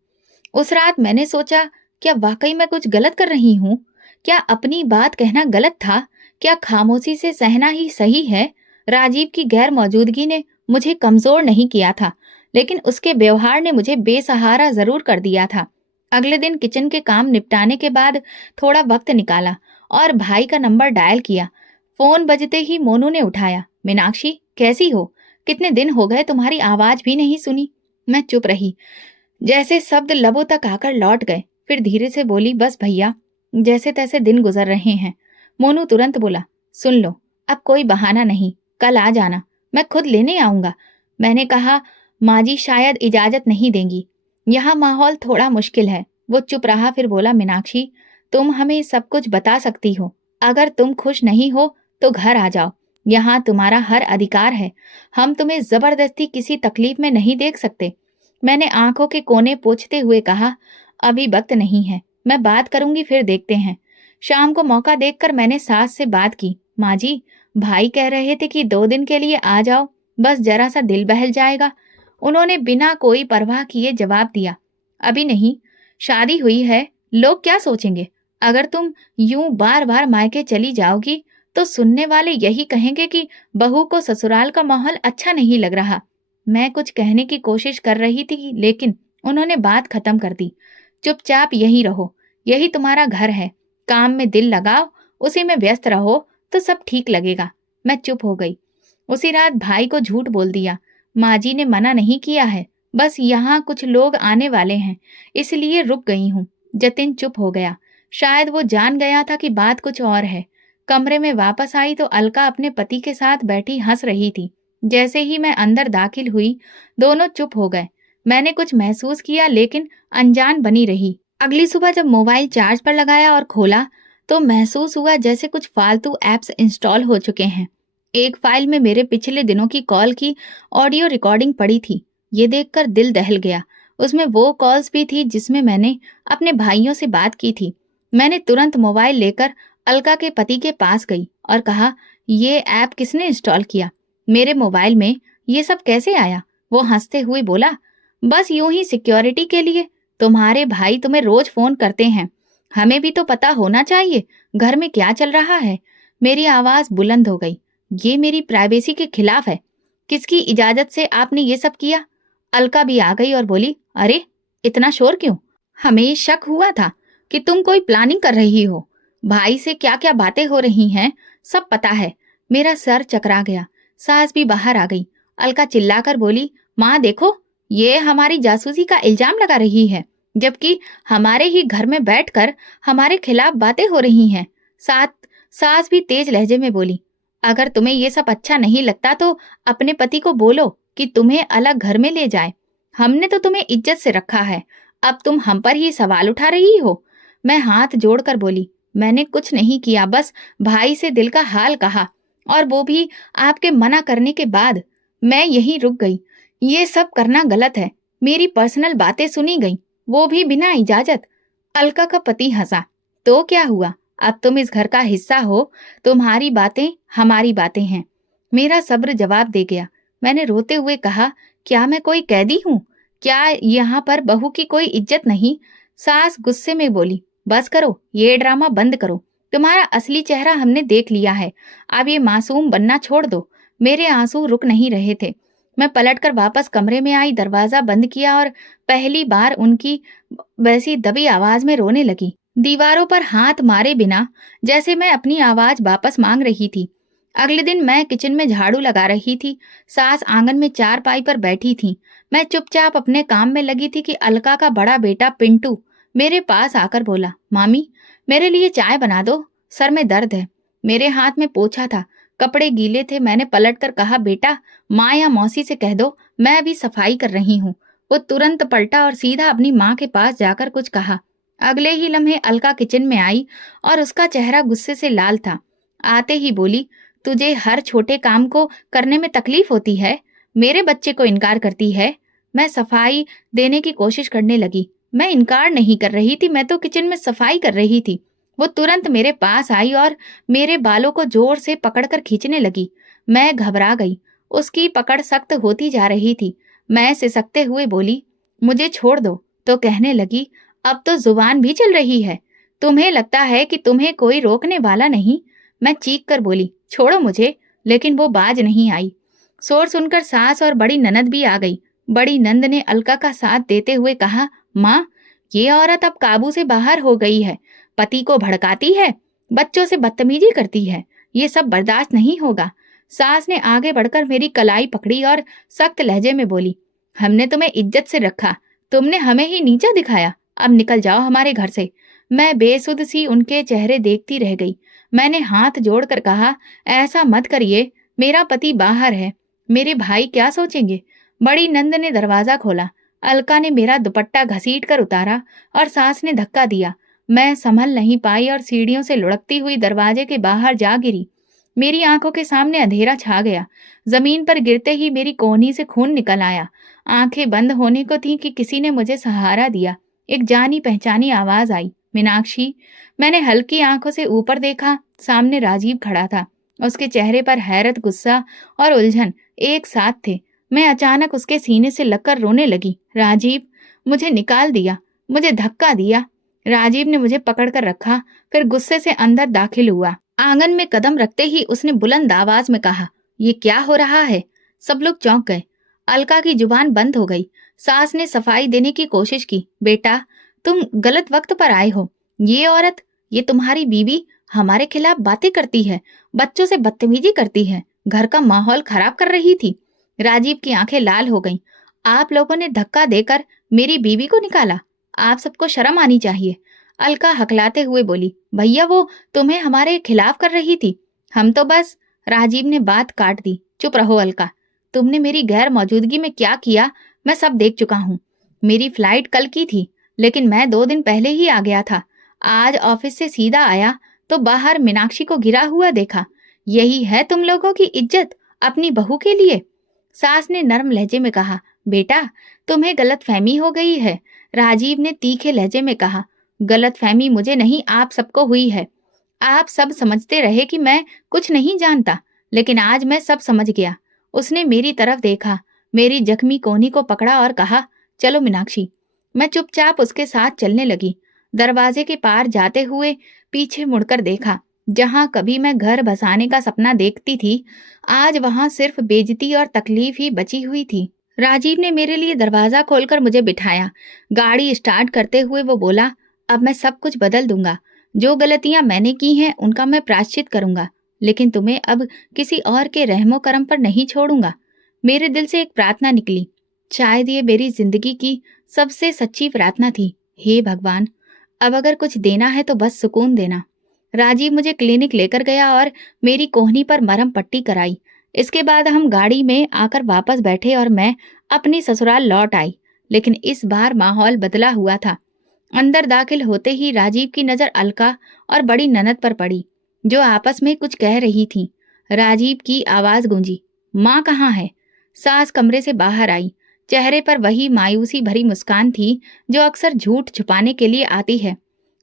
उस रात मैंने सोचा, क्या वाकई मैं कुछ गलत कर रही हूँ? क्या अपनी बात कहना गलत था? क्या खामोशी से सहना ही सही है? राजीव की गैर मौजूदगी ने मुझे कमजोर नहीं किया था, लेकिन उसके व्यवहार ने मुझे बेसहारा जरूर कर दिया था। अगले दिन किचन के काम निपटाने के बाद थोड़ा वक्त निकाला और भाई का नंबर डायल किया। फोन बजते ही मोनू ने उठाया, मीनाक्षी कैसी हो? कितने दिन हो गए, तुम्हारी आवाज भी नहीं सुनी। मैं चुप रही, जैसे शब्द लबों तक आकर लौट गए। फिर धीरे से बोली, बस भैया, जैसे तैसे दिन गुजर रहे हैं। मोनू तुरंत बोला, सुन लो, अब कोई बहाना नहीं, कल आ जाना, मैं खुद लेने आऊंगा। मैंने कहा, माँ जी शायद इजाजत नहीं देंगी, यहाँ माहौल थोड़ा मुश्किल है। वो चुप रहा, फिर बोला, मीनाक्षी तुम हमें सब कुछ बता सकती हो, अगर तुम खुश नहीं हो तो घर आ जाओ, यहाँ तुम्हारा हर अधिकार है, हम तुम्हें जबरदस्ती किसी तकलीफ में नहीं देख सकते। मैंने आंखों के कोने पोंछते हुए कहा, अभी वक्त नहीं है, मैं बात करूंगी, फिर देखते हैं। शाम को मौका देखकर मैंने सास से बात की, माँ जी भाई कह रहे थे कि 2 दिन के लिए आ जाओ, बस जरा सा दिल बहल जाएगा। उन्होंने बिना कोई परवाह किए जवाब दिया, अभी नहीं, शादी हुई है, लोग क्या सोचेंगे? अगर तुम यूं बार बार मायके चली जाओगी तो सुनने वाले यही कहेंगे कि बहू को ससुराल का माहौल अच्छा नहीं लग रहा। मैं कुछ कहने की कोशिश कर रही थी, लेकिन उन्होंने बात खत्म कर दी, चुपचाप यहीं रहो, यही तुम्हारा घर है, काम में दिल लगाओ, उसी में व्यस्त रहो तो सब ठीक लगेगा। मैं चुप हो गई। उसी रात भाई को झूठ बोल दिया, माँ जी ने मना नहीं किया है, बस यहाँ कुछ लोग आने वाले हैं, इसलिए रुक गई हूँ। जतिन चुप हो गया, शायद वो जान गया था कि बात कुछ और है। कमरे में वापस आई तो अलका अपने पति के साथ बैठी हंस रही थी। जैसे ही मैं अंदर दाखिल हुई, दोनों चुप हो गए। मैंने कुछ महसूस किया, लेकिन अनजान बनी रही। अगली सुबह जब मोबाइल चार्ज पर लगाया और खोला तो महसूस हुआ जैसे कुछ फालतू ऐप्स इंस्टॉल हो चुके हैं। एक फाइल में मेरे पिछले दिनों की कॉल की ऑडियो रिकॉर्डिंग पड़ी थी। ये देखकर दिल दहल गया। उसमें वो कॉल्स भी थी जिसमें मैंने अपने भाइयों से बात की थी। मैंने तुरंत मोबाइल लेकर अलका के पति के पास गई और कहा, ये ऐप किसने इंस्टॉल किया? मेरे मोबाइल में ये सब कैसे आया? वो हंसते हुए बोला, बस यूं ही सिक्योरिटी के लिए। तुम्हारे भाई तुम्हें रोज फोन करते हैं, हमें भी तो पता होना चाहिए घर में क्या चल रहा है। मेरी आवाज बुलंद हो गई, ये मेरी प्राइवेसी के खिलाफ है। किसकी इजाजत से आपने ये सब किया? अलका भी आ गई और बोली, अरे इतना शोर क्यों? हमें शक हुआ था कि तुम कोई प्लानिंग कर रही हो। भाई से क्या क्या बातें हो रही हैं सब पता है। मेरा सर चकरा गया। सास भी बाहर आ गई। अलका चिल्लाकर बोली, माँ देखो, ये हमारी जासूसी का इल्जाम लगा रही है, जबकि हमारे ही घर में बैठकर हमारे खिलाफ बातें हो रही हैं। साथ सास भी तेज लहजे में बोली, अगर तुम्हें ये सब अच्छा नहीं लगता तो अपने पति को बोलो कि तुम्हें अलग घर में ले जाए। हमने तो तुम्हें इज्जत से रखा है, अब तुम हम पर ही सवाल उठा रही हो। मैं हाथ जोड़कर बोली, मैंने कुछ नहीं किया, बस भाई से दिल का हाल कहा, और वो भी आपके मना करने के बाद। मैं यहीं रुक गई। ये सब करना गलत है। मेरी पर्सनल बातें सुनी गई, वो भी बिना इजाजत। अलका का पति हंसा, तो क्या हुआ, अब तुम इस घर का हिस्सा हो, तुम्हारी बातें हमारी बातें हैं। मेरा सब्र जवाब दे गया। मैंने रोते हुए कहा, क्या मैं कोई कैदी हूँ? क्या यहाँ पर बहू की कोई इज्जत नहीं? सास गुस्से में बोली, बस करो, ये ड्रामा बंद करो। तुम्हारा असली चेहरा हमने देख लिया है, अब ये मासूम बनना छोड़ दो। मेरे आंसू रुक नहीं रहे थे। मैं पलटकर वापस कमरे में आई, दरवाजा बंद किया और पहली बार उनकी वैसी दबी आवाज में रोने लगी, दीवारों पर हाथ मारे बिना, जैसे मैं अपनी आवाज वापस मांग रही थी। अगले दिन मैं किचन में झाड़ू लगा रही थी। सास आंगन में चारपाई पर बैठी थी। मैं चुपचाप अपने काम में लगी थी कि अलका का बड़ा बेटा पिंटू मेरे पास आकर बोला, मामी मेरे लिए चाय बना दो, सर में दर्द है। मेरे हाथ में पोछा था, कपड़े गीले थे। मैंने पलटकर कहा, बेटा माँ या मौसी से कह दो, मैं अभी सफाई कर रही हूँ। वो तुरंत पलटा और सीधा अपनी माँ के पास जाकर कुछ कहा। अगले ही लम्हे अलका किचन में आई और उसका चेहरा गुस्से से लाल था। आते ही बोली, तुझे हर छोटे काम को करने में तकलीफ होती है, मेरे बच्चे को इनकार करती है। मैं सफाई देने की कोशिश करने लगी। मैं इनकार नहीं कर रही थी, मैं तो किचन में सफाई कर रही थी। वो तुरंत मेरे पास आई और मेरे बालों को जोर से पकड़कर खींचने लगी। मैं घबरा गई। उसकी पकड़ सख्त होती जा रही थी। मैं सिसकते हुए बोली, मुझे छोड़ दो। तो कहने लगी, अब तो जुबान भी चल रही है, तुम्हें लगता है कि तुम्हें कोई रोकने वाला नहीं। मैं चीख कर बोली, छोड़ो मुझे, लेकिन वो बाज नहीं आई। शोर सुनकर सास और बड़ी ननद भी आ गई। बड़ी नंद ने अलका का साथ देते हुए कहा, माँ ये औरत अब काबू से बाहर हो गई है, पति को भड़काती है, बच्चों से बदतमीजी करती है, ये सब बर्दाश्त नहीं होगा। सास ने आगे बढ़कर मेरी कलाई पकड़ी और सख्त लहजे में बोली, हमने तुम्हें इज्जत से रखा, तुमने हमें ही नीचा दिखाया, अब निकल जाओ हमारे घर से। मैं बेसुध सी उनके चेहरे देखती रह गई। मैंने हाथ जोड़कर कहा, ऐसा मत करिए, मेरा पति बाहर है, मेरे भाई क्या सोचेंगे। बड़ी नंद ने दरवाजा खोला। अलका ने मेरा दुपट्टा घसीट कर उतारा और सास ने धक्का दिया। मैं संभल नहीं पाई और सीढ़ियों से लुढ़कती हुई दरवाजे के बाहर जा गिरी। मेरी आंखों के सामने अंधेरा छा गया। जमीन पर गिरते ही मेरी कोहनी से खून निकल आया। आंखें बंद होने को थी कि किसी ने मुझे सहारा दिया। एक जानी पहचानी आवाज आई, मीनाक्षी। मैंने हल्की आंखों से ऊपर देखा, सामने राजीव खड़ा था। उसके चेहरे पर हैरत, गुस्सा और उलझन एक साथ थे। मैं अचानक उसके सीने से लगकर रोने लगी। राजीव, मुझे निकाल दिया, मुझे धक्का दिया। राजीव ने मुझे पकड़कर रखा, फिर गुस्से से अंदर दाखिल हुआ। आंगन में कदम रखते ही उसने बुलंद आवाज में कहा, ये क्या हो रहा है? सब लोग चौंक गए। अलका की जुबान बंद हो गई। सास ने सफाई देने की कोशिश की, बेटा तुम गलत वक्त पर आए हो। ये औरत, ये तुम्हारी बीवी हमारे खिलाफ बातें करती है, बच्चों से बदतमीजी करती है, घर का माहौल खराब कर रही थी। राजीव की आंखें लाल हो गईं। आप लोगों ने धक्का देकर मेरी बीवी को निकाला, आप सबको शर्म आनी चाहिए। अलका हकलाते हुए बोली, भैया वो तुम्हें हमारे खिलाफ कर रही थी, हम तो बस। राजीव ने बात काट दी, चुप रहो अलका, तुमने मेरी गैर मौजूदगी में क्या किया मैं सब देख चुका हूँ। मेरी फ्लाइट कल की थी, लेकिन मैं 2 दिन पहले ही आ गया था। आज ऑफिस से सीधा आया तो बाहर मीनाक्षी को गिरा हुआ देखा। यही है तुम लोगों की इज्जत अपनी बहू के लिए? सास ने नरम लहजे में कहा, बेटा तुम्हें गलतफहमी हो गई है। राजीव ने तीखे लहजे में कहा, गलतफहमी मुझे नहीं, आप सबको हुई है। आप सब समझते रहे कि मैं कुछ नहीं जानता, लेकिन आज मैं सब समझ गया। उसने मेरी तरफ देखा, मेरी जख्मी कोहनी को पकड़ा और कहा, चलो मीनाक्षी। मैं चुपचाप उसके साथ चलने लगी। दरवाजे के पार जाते हुए पीछे मुड़कर देखा। जहां कभी मैं घर बसाने का सपना देखती थी, आज वहां सिर्फ बेइज्जती और तकलीफ ही बची हुई थी। राजीव ने मेरे लिए दरवाजा खोलकर मुझे बिठाया। गाड़ी स्टार्ट करते हुए वो बोला, अब मैं सब कुछ बदल दूंगा। जो गलतियां मैंने की हैं उनका मैं प्रायश्चित करूंगा, लेकिन तुम्हें अब किसी और के रहमो करम पर नहीं छोड़ूंगा। मेरे दिल से एक प्रार्थना निकली। शायद ये मेरी जिंदगी की सबसे सच्ची प्रार्थना थी। हे भगवान, अब अगर कुछ देना है तो बस सुकून देना। राजीव मुझे क्लिनिक लेकर गया और मेरी कोहनी पर मरहम पट्टी कराई। इसके बाद हम गाड़ी में आकर वापस बैठे और मैं अपनी ससुराल लौट आई। लेकिन इस बार माहौल बदला हुआ था। अंदर दाखिल होते ही राजीव की नजर अलका और बड़ी ननद पर पड़ी, जो आपस में कुछ कह रही थीं। राजीव की आवाज गूंजी, माँ कहाँ है? सास कमरे से बाहर आई। चेहरे पर वही मायूसी भरी मुस्कान थी जो अक्सर झूठ छुपाने के लिए आती है।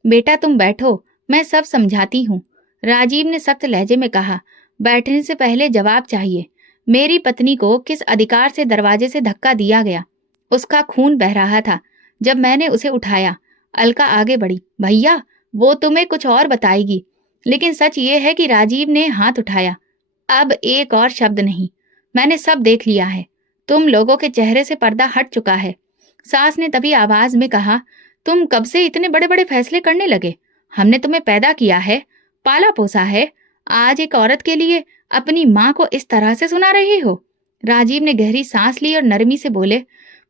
बेटा तुम बैठो, मैं सब समझाती हूँ, राजीव ने सख्त लहजे में कहा। बैठने से पहले जवाब चाहिए। मेरी पत्नी को किस अधिकार से दरवाजे से धक्का दिया गया? उसका खून बह रहा था जब मैंने उसे उठाया। अलका आगे बढ़ी, भैया वो तुम्हें कुछ और बताएगी, लेकिन सच ये है कि राजीव ने हाथ उठाया। अब एक और शब्द नहीं, मैंने सब देख लिया है। तुम लोगों के चेहरे से पर्दा हट चुका है। सास ने तभी आवाज में कहा, तुम कब से इतने बड़े बड़े फैसले करने लगे? हमने तुम्हें पैदा किया है, पाला पोसा है, आज एक औरत के लिए अपनी माँ को इस तरह से सुना रहे हो? राजीव ने गहरी सांस ली और नरमी से बोले,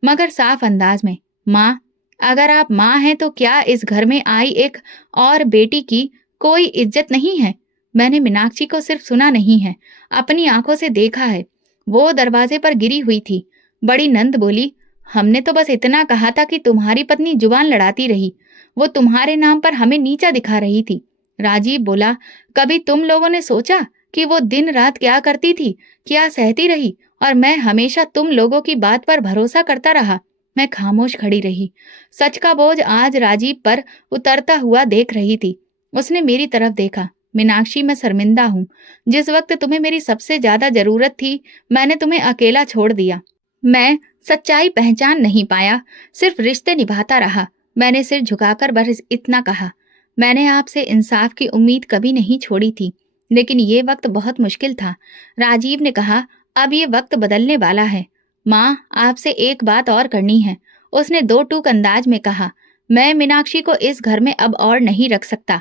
मगर साफ अंदाज में, माँ अगर आप माँ हैं तो क्या इस घर में आई एक और बेटी की कोई इज्जत नहीं है? मैंने मीनाक्षी को सिर्फ सुना नहीं है, अपनी आंखों से देखा है। वो दरवाजे पर गिरी हुई थी। बड़ी नंद बोली, हमने तो बस इतना कहा था कि तुम्हारी पत्नी जुबान लड़ाती रही, वो तुम्हारे नाम पर हमें नीचा दिखा रही थी। राजीव बोला, कभी तुम लोगों ने सोचा कि वो दिन रात क्या करती थी, क्या सहती रही, और मैं हमेशा तुम लोगों की बात पर भरोसा करता रहा। मैं खामोश खड़ी रही। सच का बोझ आज राजीव पर उतरता हुआ देख रही थी। उसने मेरी तरफ देखा। मीनाक्षी, मैं शर्मिंदा हूँ। जिस वक्त तुम्हें मेरी सबसे ज्यादा जरूरत थी, मैंने तुम्हें अकेला छोड़ दिया। मैं सच्चाई पहचान नहीं पाया, सिर्फ रिश्ते निभाता रहा। मैंने सिर झुकाकर बस इतना कहा, मैंने आपसे इंसाफ की उम्मीद कभी नहीं छोड़ी थी, लेकिन ये वक्त बहुत मुश्किल था। राजीव ने कहा, अब ये वक्त बदलने वाला है। माँ, आपसे एक बात और करनी है, उसने दो टूक अंदाज में कहा। मैं मीनाक्षी को इस घर में अब और नहीं रख सकता,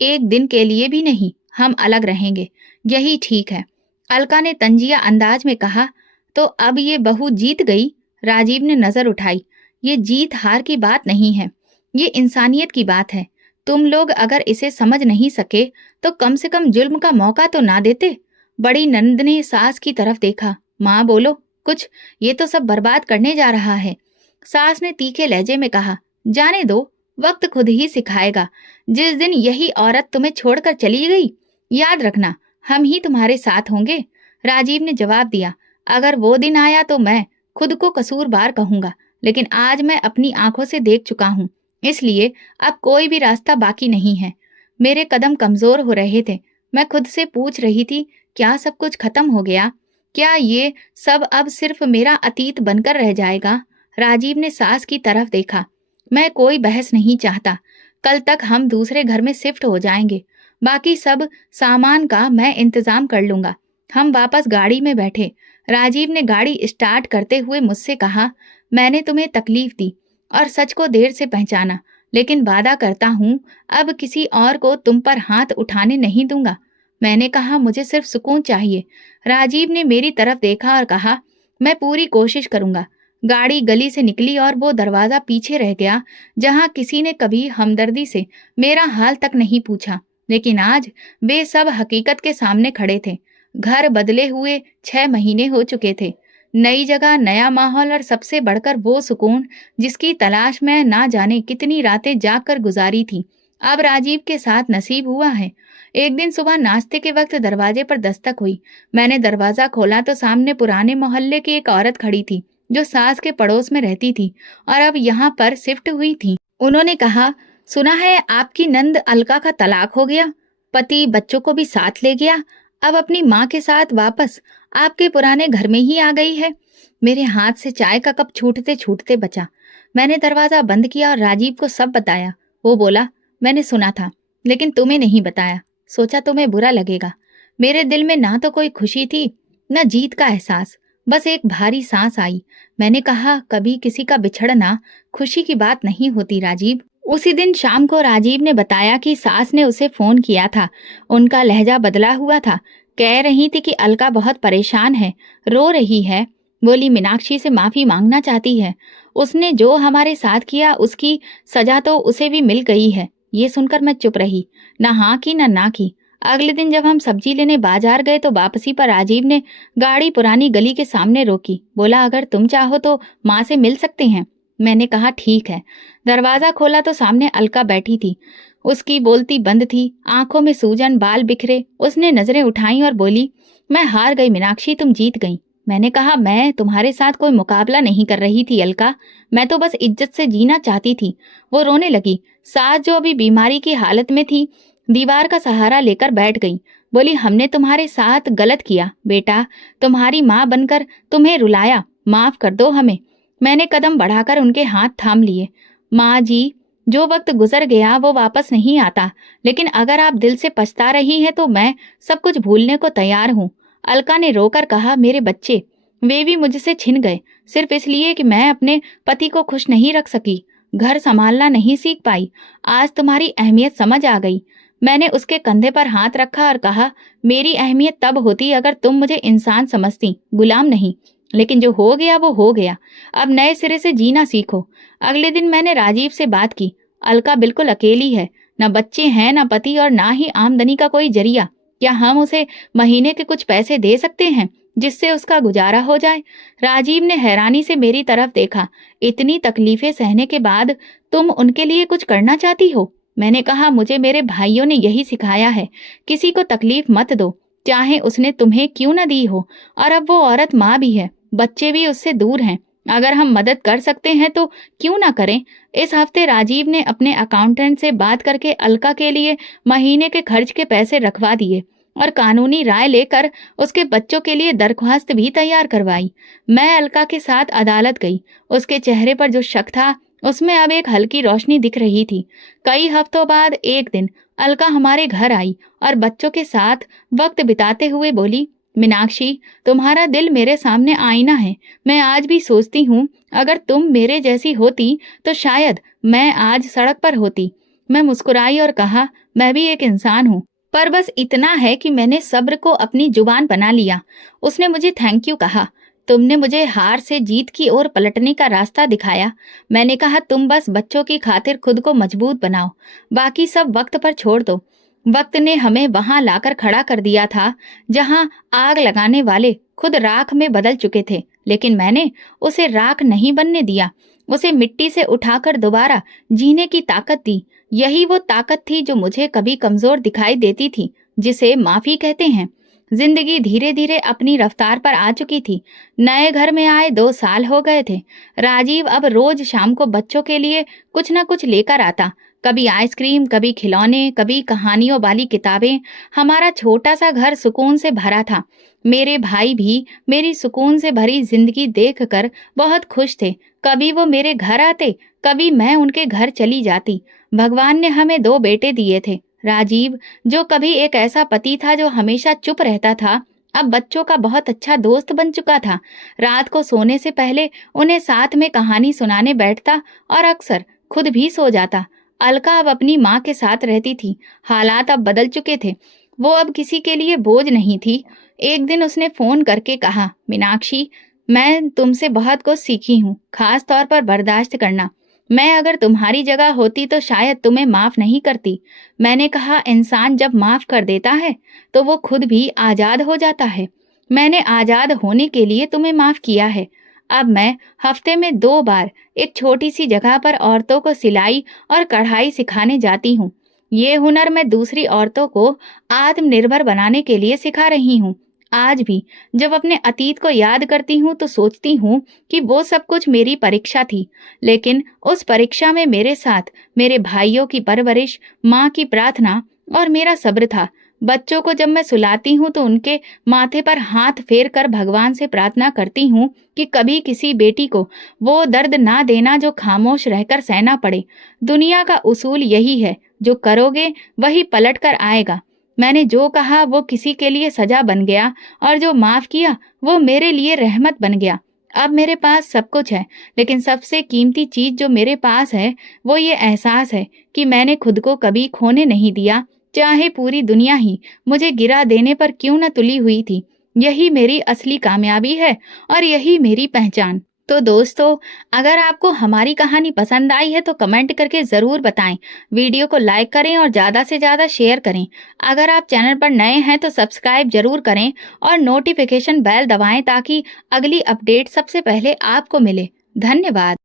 एक दिन के लिए भी नहीं। हम अलग रहेंगे, यही ठीक है। अलका ने तंजिया अंदाज में कहा, तो अब ये बहू जीत गई? राजीव ने नजर उठाई। ये जीत हार की बात नहीं है, ये इंसानियत की बात है। तुम लोग अगर इसे समझ नहीं सके तो कम से कम जुल्म का मौका तो ना देते। बड़ी नंद ने सास की तरफ देखा। माँ बोलो कुछ, ये तो सब बर्बाद करने जा रहा है। सास ने तीखे लहजे में कहा, जाने दो, वक्त खुद ही सिखाएगा। जिस दिन यही औरत तुम्हें छोड़कर चली गई, याद रखना हम ही तुम्हारे साथ होंगे। राजीव ने जवाब दिया, अगर वो दिन आया तो मैं खुद को कसूरवार कहूंगा, लेकिन आज मैं अपनी आंखों से देख चुका हूँ, इसलिए अब कोई भी रास्ता बाकी नहीं है। मेरे कदम कमजोर हो रहे थे। मैं खुद से पूछ रही थी, क्या सब कुछ खत्म हो गया? क्या ये सब अब सिर्फ मेरा अतीत बनकर रह जाएगा? राजीव ने सास की तरफ देखा। मैं कोई बहस नहीं चाहता। कल तक हम दूसरे घर में शिफ्ट हो जाएंगे। बाकी सब सामान का मैं इंतजाम कर लूंगा। हम वापस गाड़ी में बैठे। राजीव ने गाड़ी स्टार्ट करते हुए मुझसे कहा, मैंने तुम्हें तकलीफ दी और सच को देर से पहचाना, लेकिन वादा करता हूँ अब किसी और को तुम पर हाथ उठाने नहीं दूंगा। मैंने कहा, मुझे सिर्फ सुकून चाहिए। राजीव ने मेरी तरफ देखा और कहा, मैं पूरी कोशिश करूंगा। गाड़ी गली से निकली और वो दरवाजा पीछे रह गया जहां किसी ने कभी हमदर्दी से मेरा हाल तक नहीं पूछा। लेकिन आज वे सब हकीकत के सामने खड़े थे। घर बदले हुए 6 महीने हो चुके थे। नई जगह, नया माहौल और सबसे बढ़कर वो सुकून जिसकी तलाश में ना जाने कितनी रातें जागकर गुजारी थी, अब राजीव के साथ नसीब हुआ है। एक दिन सुबह नाश्ते के वक्त दरवाजे पर दस्तक हुई। मैंने दरवाजा खोला तो सामने पुराने मोहल्ले की एक औरत खड़ी थी जो सास के पड़ोस में रहती थी और अब यहाँ पर शिफ्ट हुई थी। उन्होंने कहा, सुना है आपकी नंद अलका का तलाक हो गया। पति बच्चों को भी साथ ले गया। अब अपनी माँ के साथ वापस आपके पुराने घर में ही आ गई है। मेरे हाथ से चाय का कप छूटते छूटते बचा। मैंने दरवाजा बंद किया और राजीव को सब बताया। वो बोला, मैंने सुना था, लेकिन तुम्हें नहीं बताया। सोचा तुम्हें बुरा लगेगा। मेरे दिल में ना तो कोई खुशी थी, न जीत का एहसास, बस एक भारी सांस आई। मैंने कहा, कभी किसी का बिछड़ना खुशी की बात नहीं होती राजीव। उसी दिन शाम को राजीव ने बताया कि सास ने उसे फोन किया था। उनका लहजा बदला हुआ था। कह रही थी कि अलका बहुत परेशान है, रो रही है। बोली मीनाक्षी से माफी मांगना चाहती है। उसने जो हमारे साथ किया उसकी सजा तो उसे भी मिल गई है। ये सुनकर मैं चुप रही, ना हाँ की ना की। अगले दिन जब हम सब्जी लेने बाजार गए तो वापसी पर राजीव ने गाड़ी पुरानी गली के सामने रोकी। बोला, अगर तुम चाहो तो माँ से मिल सकते हैं। मैंने कहा, ठीक है। दरवाजा खोला तो सामने अलका बैठी थी। उसकी बोलती बंद थी, आंखों में सूजन, बाल बिखरे। उसने नजरें उठाई और बोली, मैं हार गई मीनाक्षी, तुम जीत गई। मैंने कहा, मैं तुम्हारे साथ कोई मुकाबला नहीं कर रही थी अलका, मैं तो बस इज्जत से जीना चाहती थी। वो रोने लगी। सास जो अभी बीमारी की हालत में थी, दीवार का सहारा लेकर बैठ गई। बोली, हमने तुम्हारे साथ गलत किया बेटा, तुम्हारी माँ बनकर तुम्हें रुलाया, माफ कर दो हमें। मैंने कदम बढ़ाकर उनके हाथ थाम लिए। माँ जी, जो वक्त गुजर गया वो वापस नहीं आता, लेकिन अगर आप दिल से पछता रही हैं तो मैं सब कुछ भूलने को तैयार हूँ। अलका ने रोकर कहा, मेरे बच्चे, वे भी मुझसे छिन गए, सिर्फ इसलिए कि मैं अपने पति को खुश नहीं रख सकी, घर संभालना नहीं सीख पाई। आज तुम्हारी अहमियत समझ आ गई। मैंने उसके कंधे पर हाथ रखा और कहा, मेरी अहमियत तब होती अगर तुम मुझे इंसान समझती, गुलाम नहीं। लेकिन जो हो गया वो हो गया, अब नए सिरे से जीना सीखो। अगले दिन मैंने राजीव से बात की। अलका बिल्कुल अकेली है, न बच्चे हैं, न पति, और ना ही आमदनी का कोई जरिया। क्या हम उसे महीने के कुछ पैसे दे सकते हैं जिससे उसका गुजारा हो जाए? राजीव ने हैरानी से मेरी तरफ देखा। इतनी तकलीफें सहने के बाद तुम उनके लिए कुछ करना चाहती हो? मैंने कहा, मुझे मेरे भाइयों ने यही सिखाया है, किसी को तकलीफ मत दो, चाहे उसने तुम्हें क्यों न दी हो। और अब वो औरत माँ भी है, बच्चे भी उससे दूर हैं। अगर हम मदद कर सकते हैं तो क्यों ना करें। इस हफ्ते राजीव ने अपने अकाउंटेंट से बात करके अलका के लिए महीने के खर्च के पैसे रखवा दिए और कानूनी राय लेकर उसके बच्चों के लिए दरख्वास्त भी तैयार करवाई। मैं अलका के साथ अदालत गई। उसके चेहरे पर जो शक था उसमें अब एक हल्की रोशनी दिख रही थी। कई हफ्तों बाद एक दिन अलका हमारे घर आई और बच्चों के साथ वक्त बिताते हुए बोली, मीनाक्षी, तुम्हारा दिल मेरे सामने आईना है। मैं आज भी सोचती हूँ, अगर तुम मेरे जैसी होती तो शायद मैं आज सड़क पर होती। मैं मुस्कुराई और कहा, मैं भी एक इंसान हूँ, पर बस इतना है कि मैंने सब्र को अपनी जुबान बना लिया। उसने मुझे थैंक यू कहा। तुमने मुझे हार से जीत की ओर पलटने का रास्ता दिखाया। मैंने कहा, तुम बस बच्चों की खातिर खुद को मजबूत बनाओ, बाकी सब वक्त पर छोड़ दो। वक्त ने हमें वहां लाकर खड़ा कर दिया था जहां आग लगाने वाले खुद राख में बदल चुके थे, लेकिन मैंने उसे राख नहीं बनने दिया। उसे मिट्टी से उठाकर दोबारा जीने की ताकत दी। यही वो ताकत थी जो मुझे कभी कमजोर दिखाई देती थी, जिसे माफी कहते हैं। जिंदगी धीरे धीरे अपनी रफ्तार पर आ चुकी थी। नए घर में आए 2 साल हो गए थे। राजीव अब रोज शाम को बच्चों के लिए कुछ न कुछ लेकर आता, कभी आइसक्रीम, कभी खिलौने, कभी कहानियों वाली किताबें। हमारा छोटा सा घर सुकून से भरा था। मेरे भाई भी मेरी सुकून से भरी जिंदगी देखकर बहुत खुश थे। कभी वो मेरे घर आते, कभी मैं उनके घर चली जाती। भगवान ने हमें 2 बेटे दिए थे। राजीव, जो कभी एक ऐसा पति था जो हमेशा चुप रहता था, अब बच्चों का बहुत अच्छा दोस्त बन चुका था। रात को सोने से पहले उन्हें साथ में कहानी सुनाने बैठता और अक्सर खुद भी सो जाता। अलका अब अपनी माँ के साथ रहती थी। हालात अब बदल चुके थे। वो अब किसी के लिए बोझ नहीं थी। एक दिन उसने फोन करके कहा, मीनाक्षी, मैं तुमसे बहुत कुछ सीखी हूँ, खास तौर पर बर्दाश्त करना। मैं अगर तुम्हारी जगह होती तो शायद तुम्हें माफ नहीं करती। मैंने कहा, इंसान जब माफ कर देता है तो वो खुद भी आजाद हो जाता है। मैंने आजाद होने के लिए तुम्हें माफ किया है। अब मैं हफ्ते में 2 बार एक छोटी सी जगह पर औरतों को सिलाई और कढ़ाई सिखाने जाती हूँ। ये हुनर मैं दूसरी औरतों को आत्मनिर्भर बनाने के लिए सिखा रही हूँ। आज भी जब अपने अतीत को याद करती हूँ तो सोचती हूँ कि वो सब कुछ मेरी परीक्षा थी, लेकिन उस परीक्षा में मेरे साथ मेरे भाइयों की परवरिश, माँ की प्रार्थना और मेरा सब्र था। बच्चों को जब मैं सुलाती हूँ तो उनके माथे पर हाथ फेर कर भगवान से प्रार्थना करती हूँ कि कभी किसी बेटी को वो दर्द ना देना जो खामोश रहकर सहना पड़े। दुनिया का उसूल यही है, जो करोगे वही पलट कर आएगा। मैंने जो कहा वो किसी के लिए सजा बन गया और जो माफ किया वो मेरे लिए रहमत बन गया। अब मेरे पास सब कुछ है, लेकिन सबसे कीमती चीज जो मेरे पास है वो ये एहसास है कि मैंने खुद को कभी खोने नहीं दिया, चाहे पूरी दुनिया ही मुझे गिरा देने पर क्यों न तुली हुई थी। यही मेरी असली कामयाबी है और यही मेरी पहचान। तो दोस्तों, अगर आपको हमारी कहानी पसंद आई है तो कमेंट करके ज़रूर बताएं। वीडियो को लाइक करें और ज़्यादा से ज़्यादा शेयर करें। अगर आप चैनल पर नए हैं तो सब्सक्राइब जरूर करें और नोटिफिकेशन बेल दबाएं ताकि अगली अपडेट सबसे पहले आपको मिले। धन्यवाद।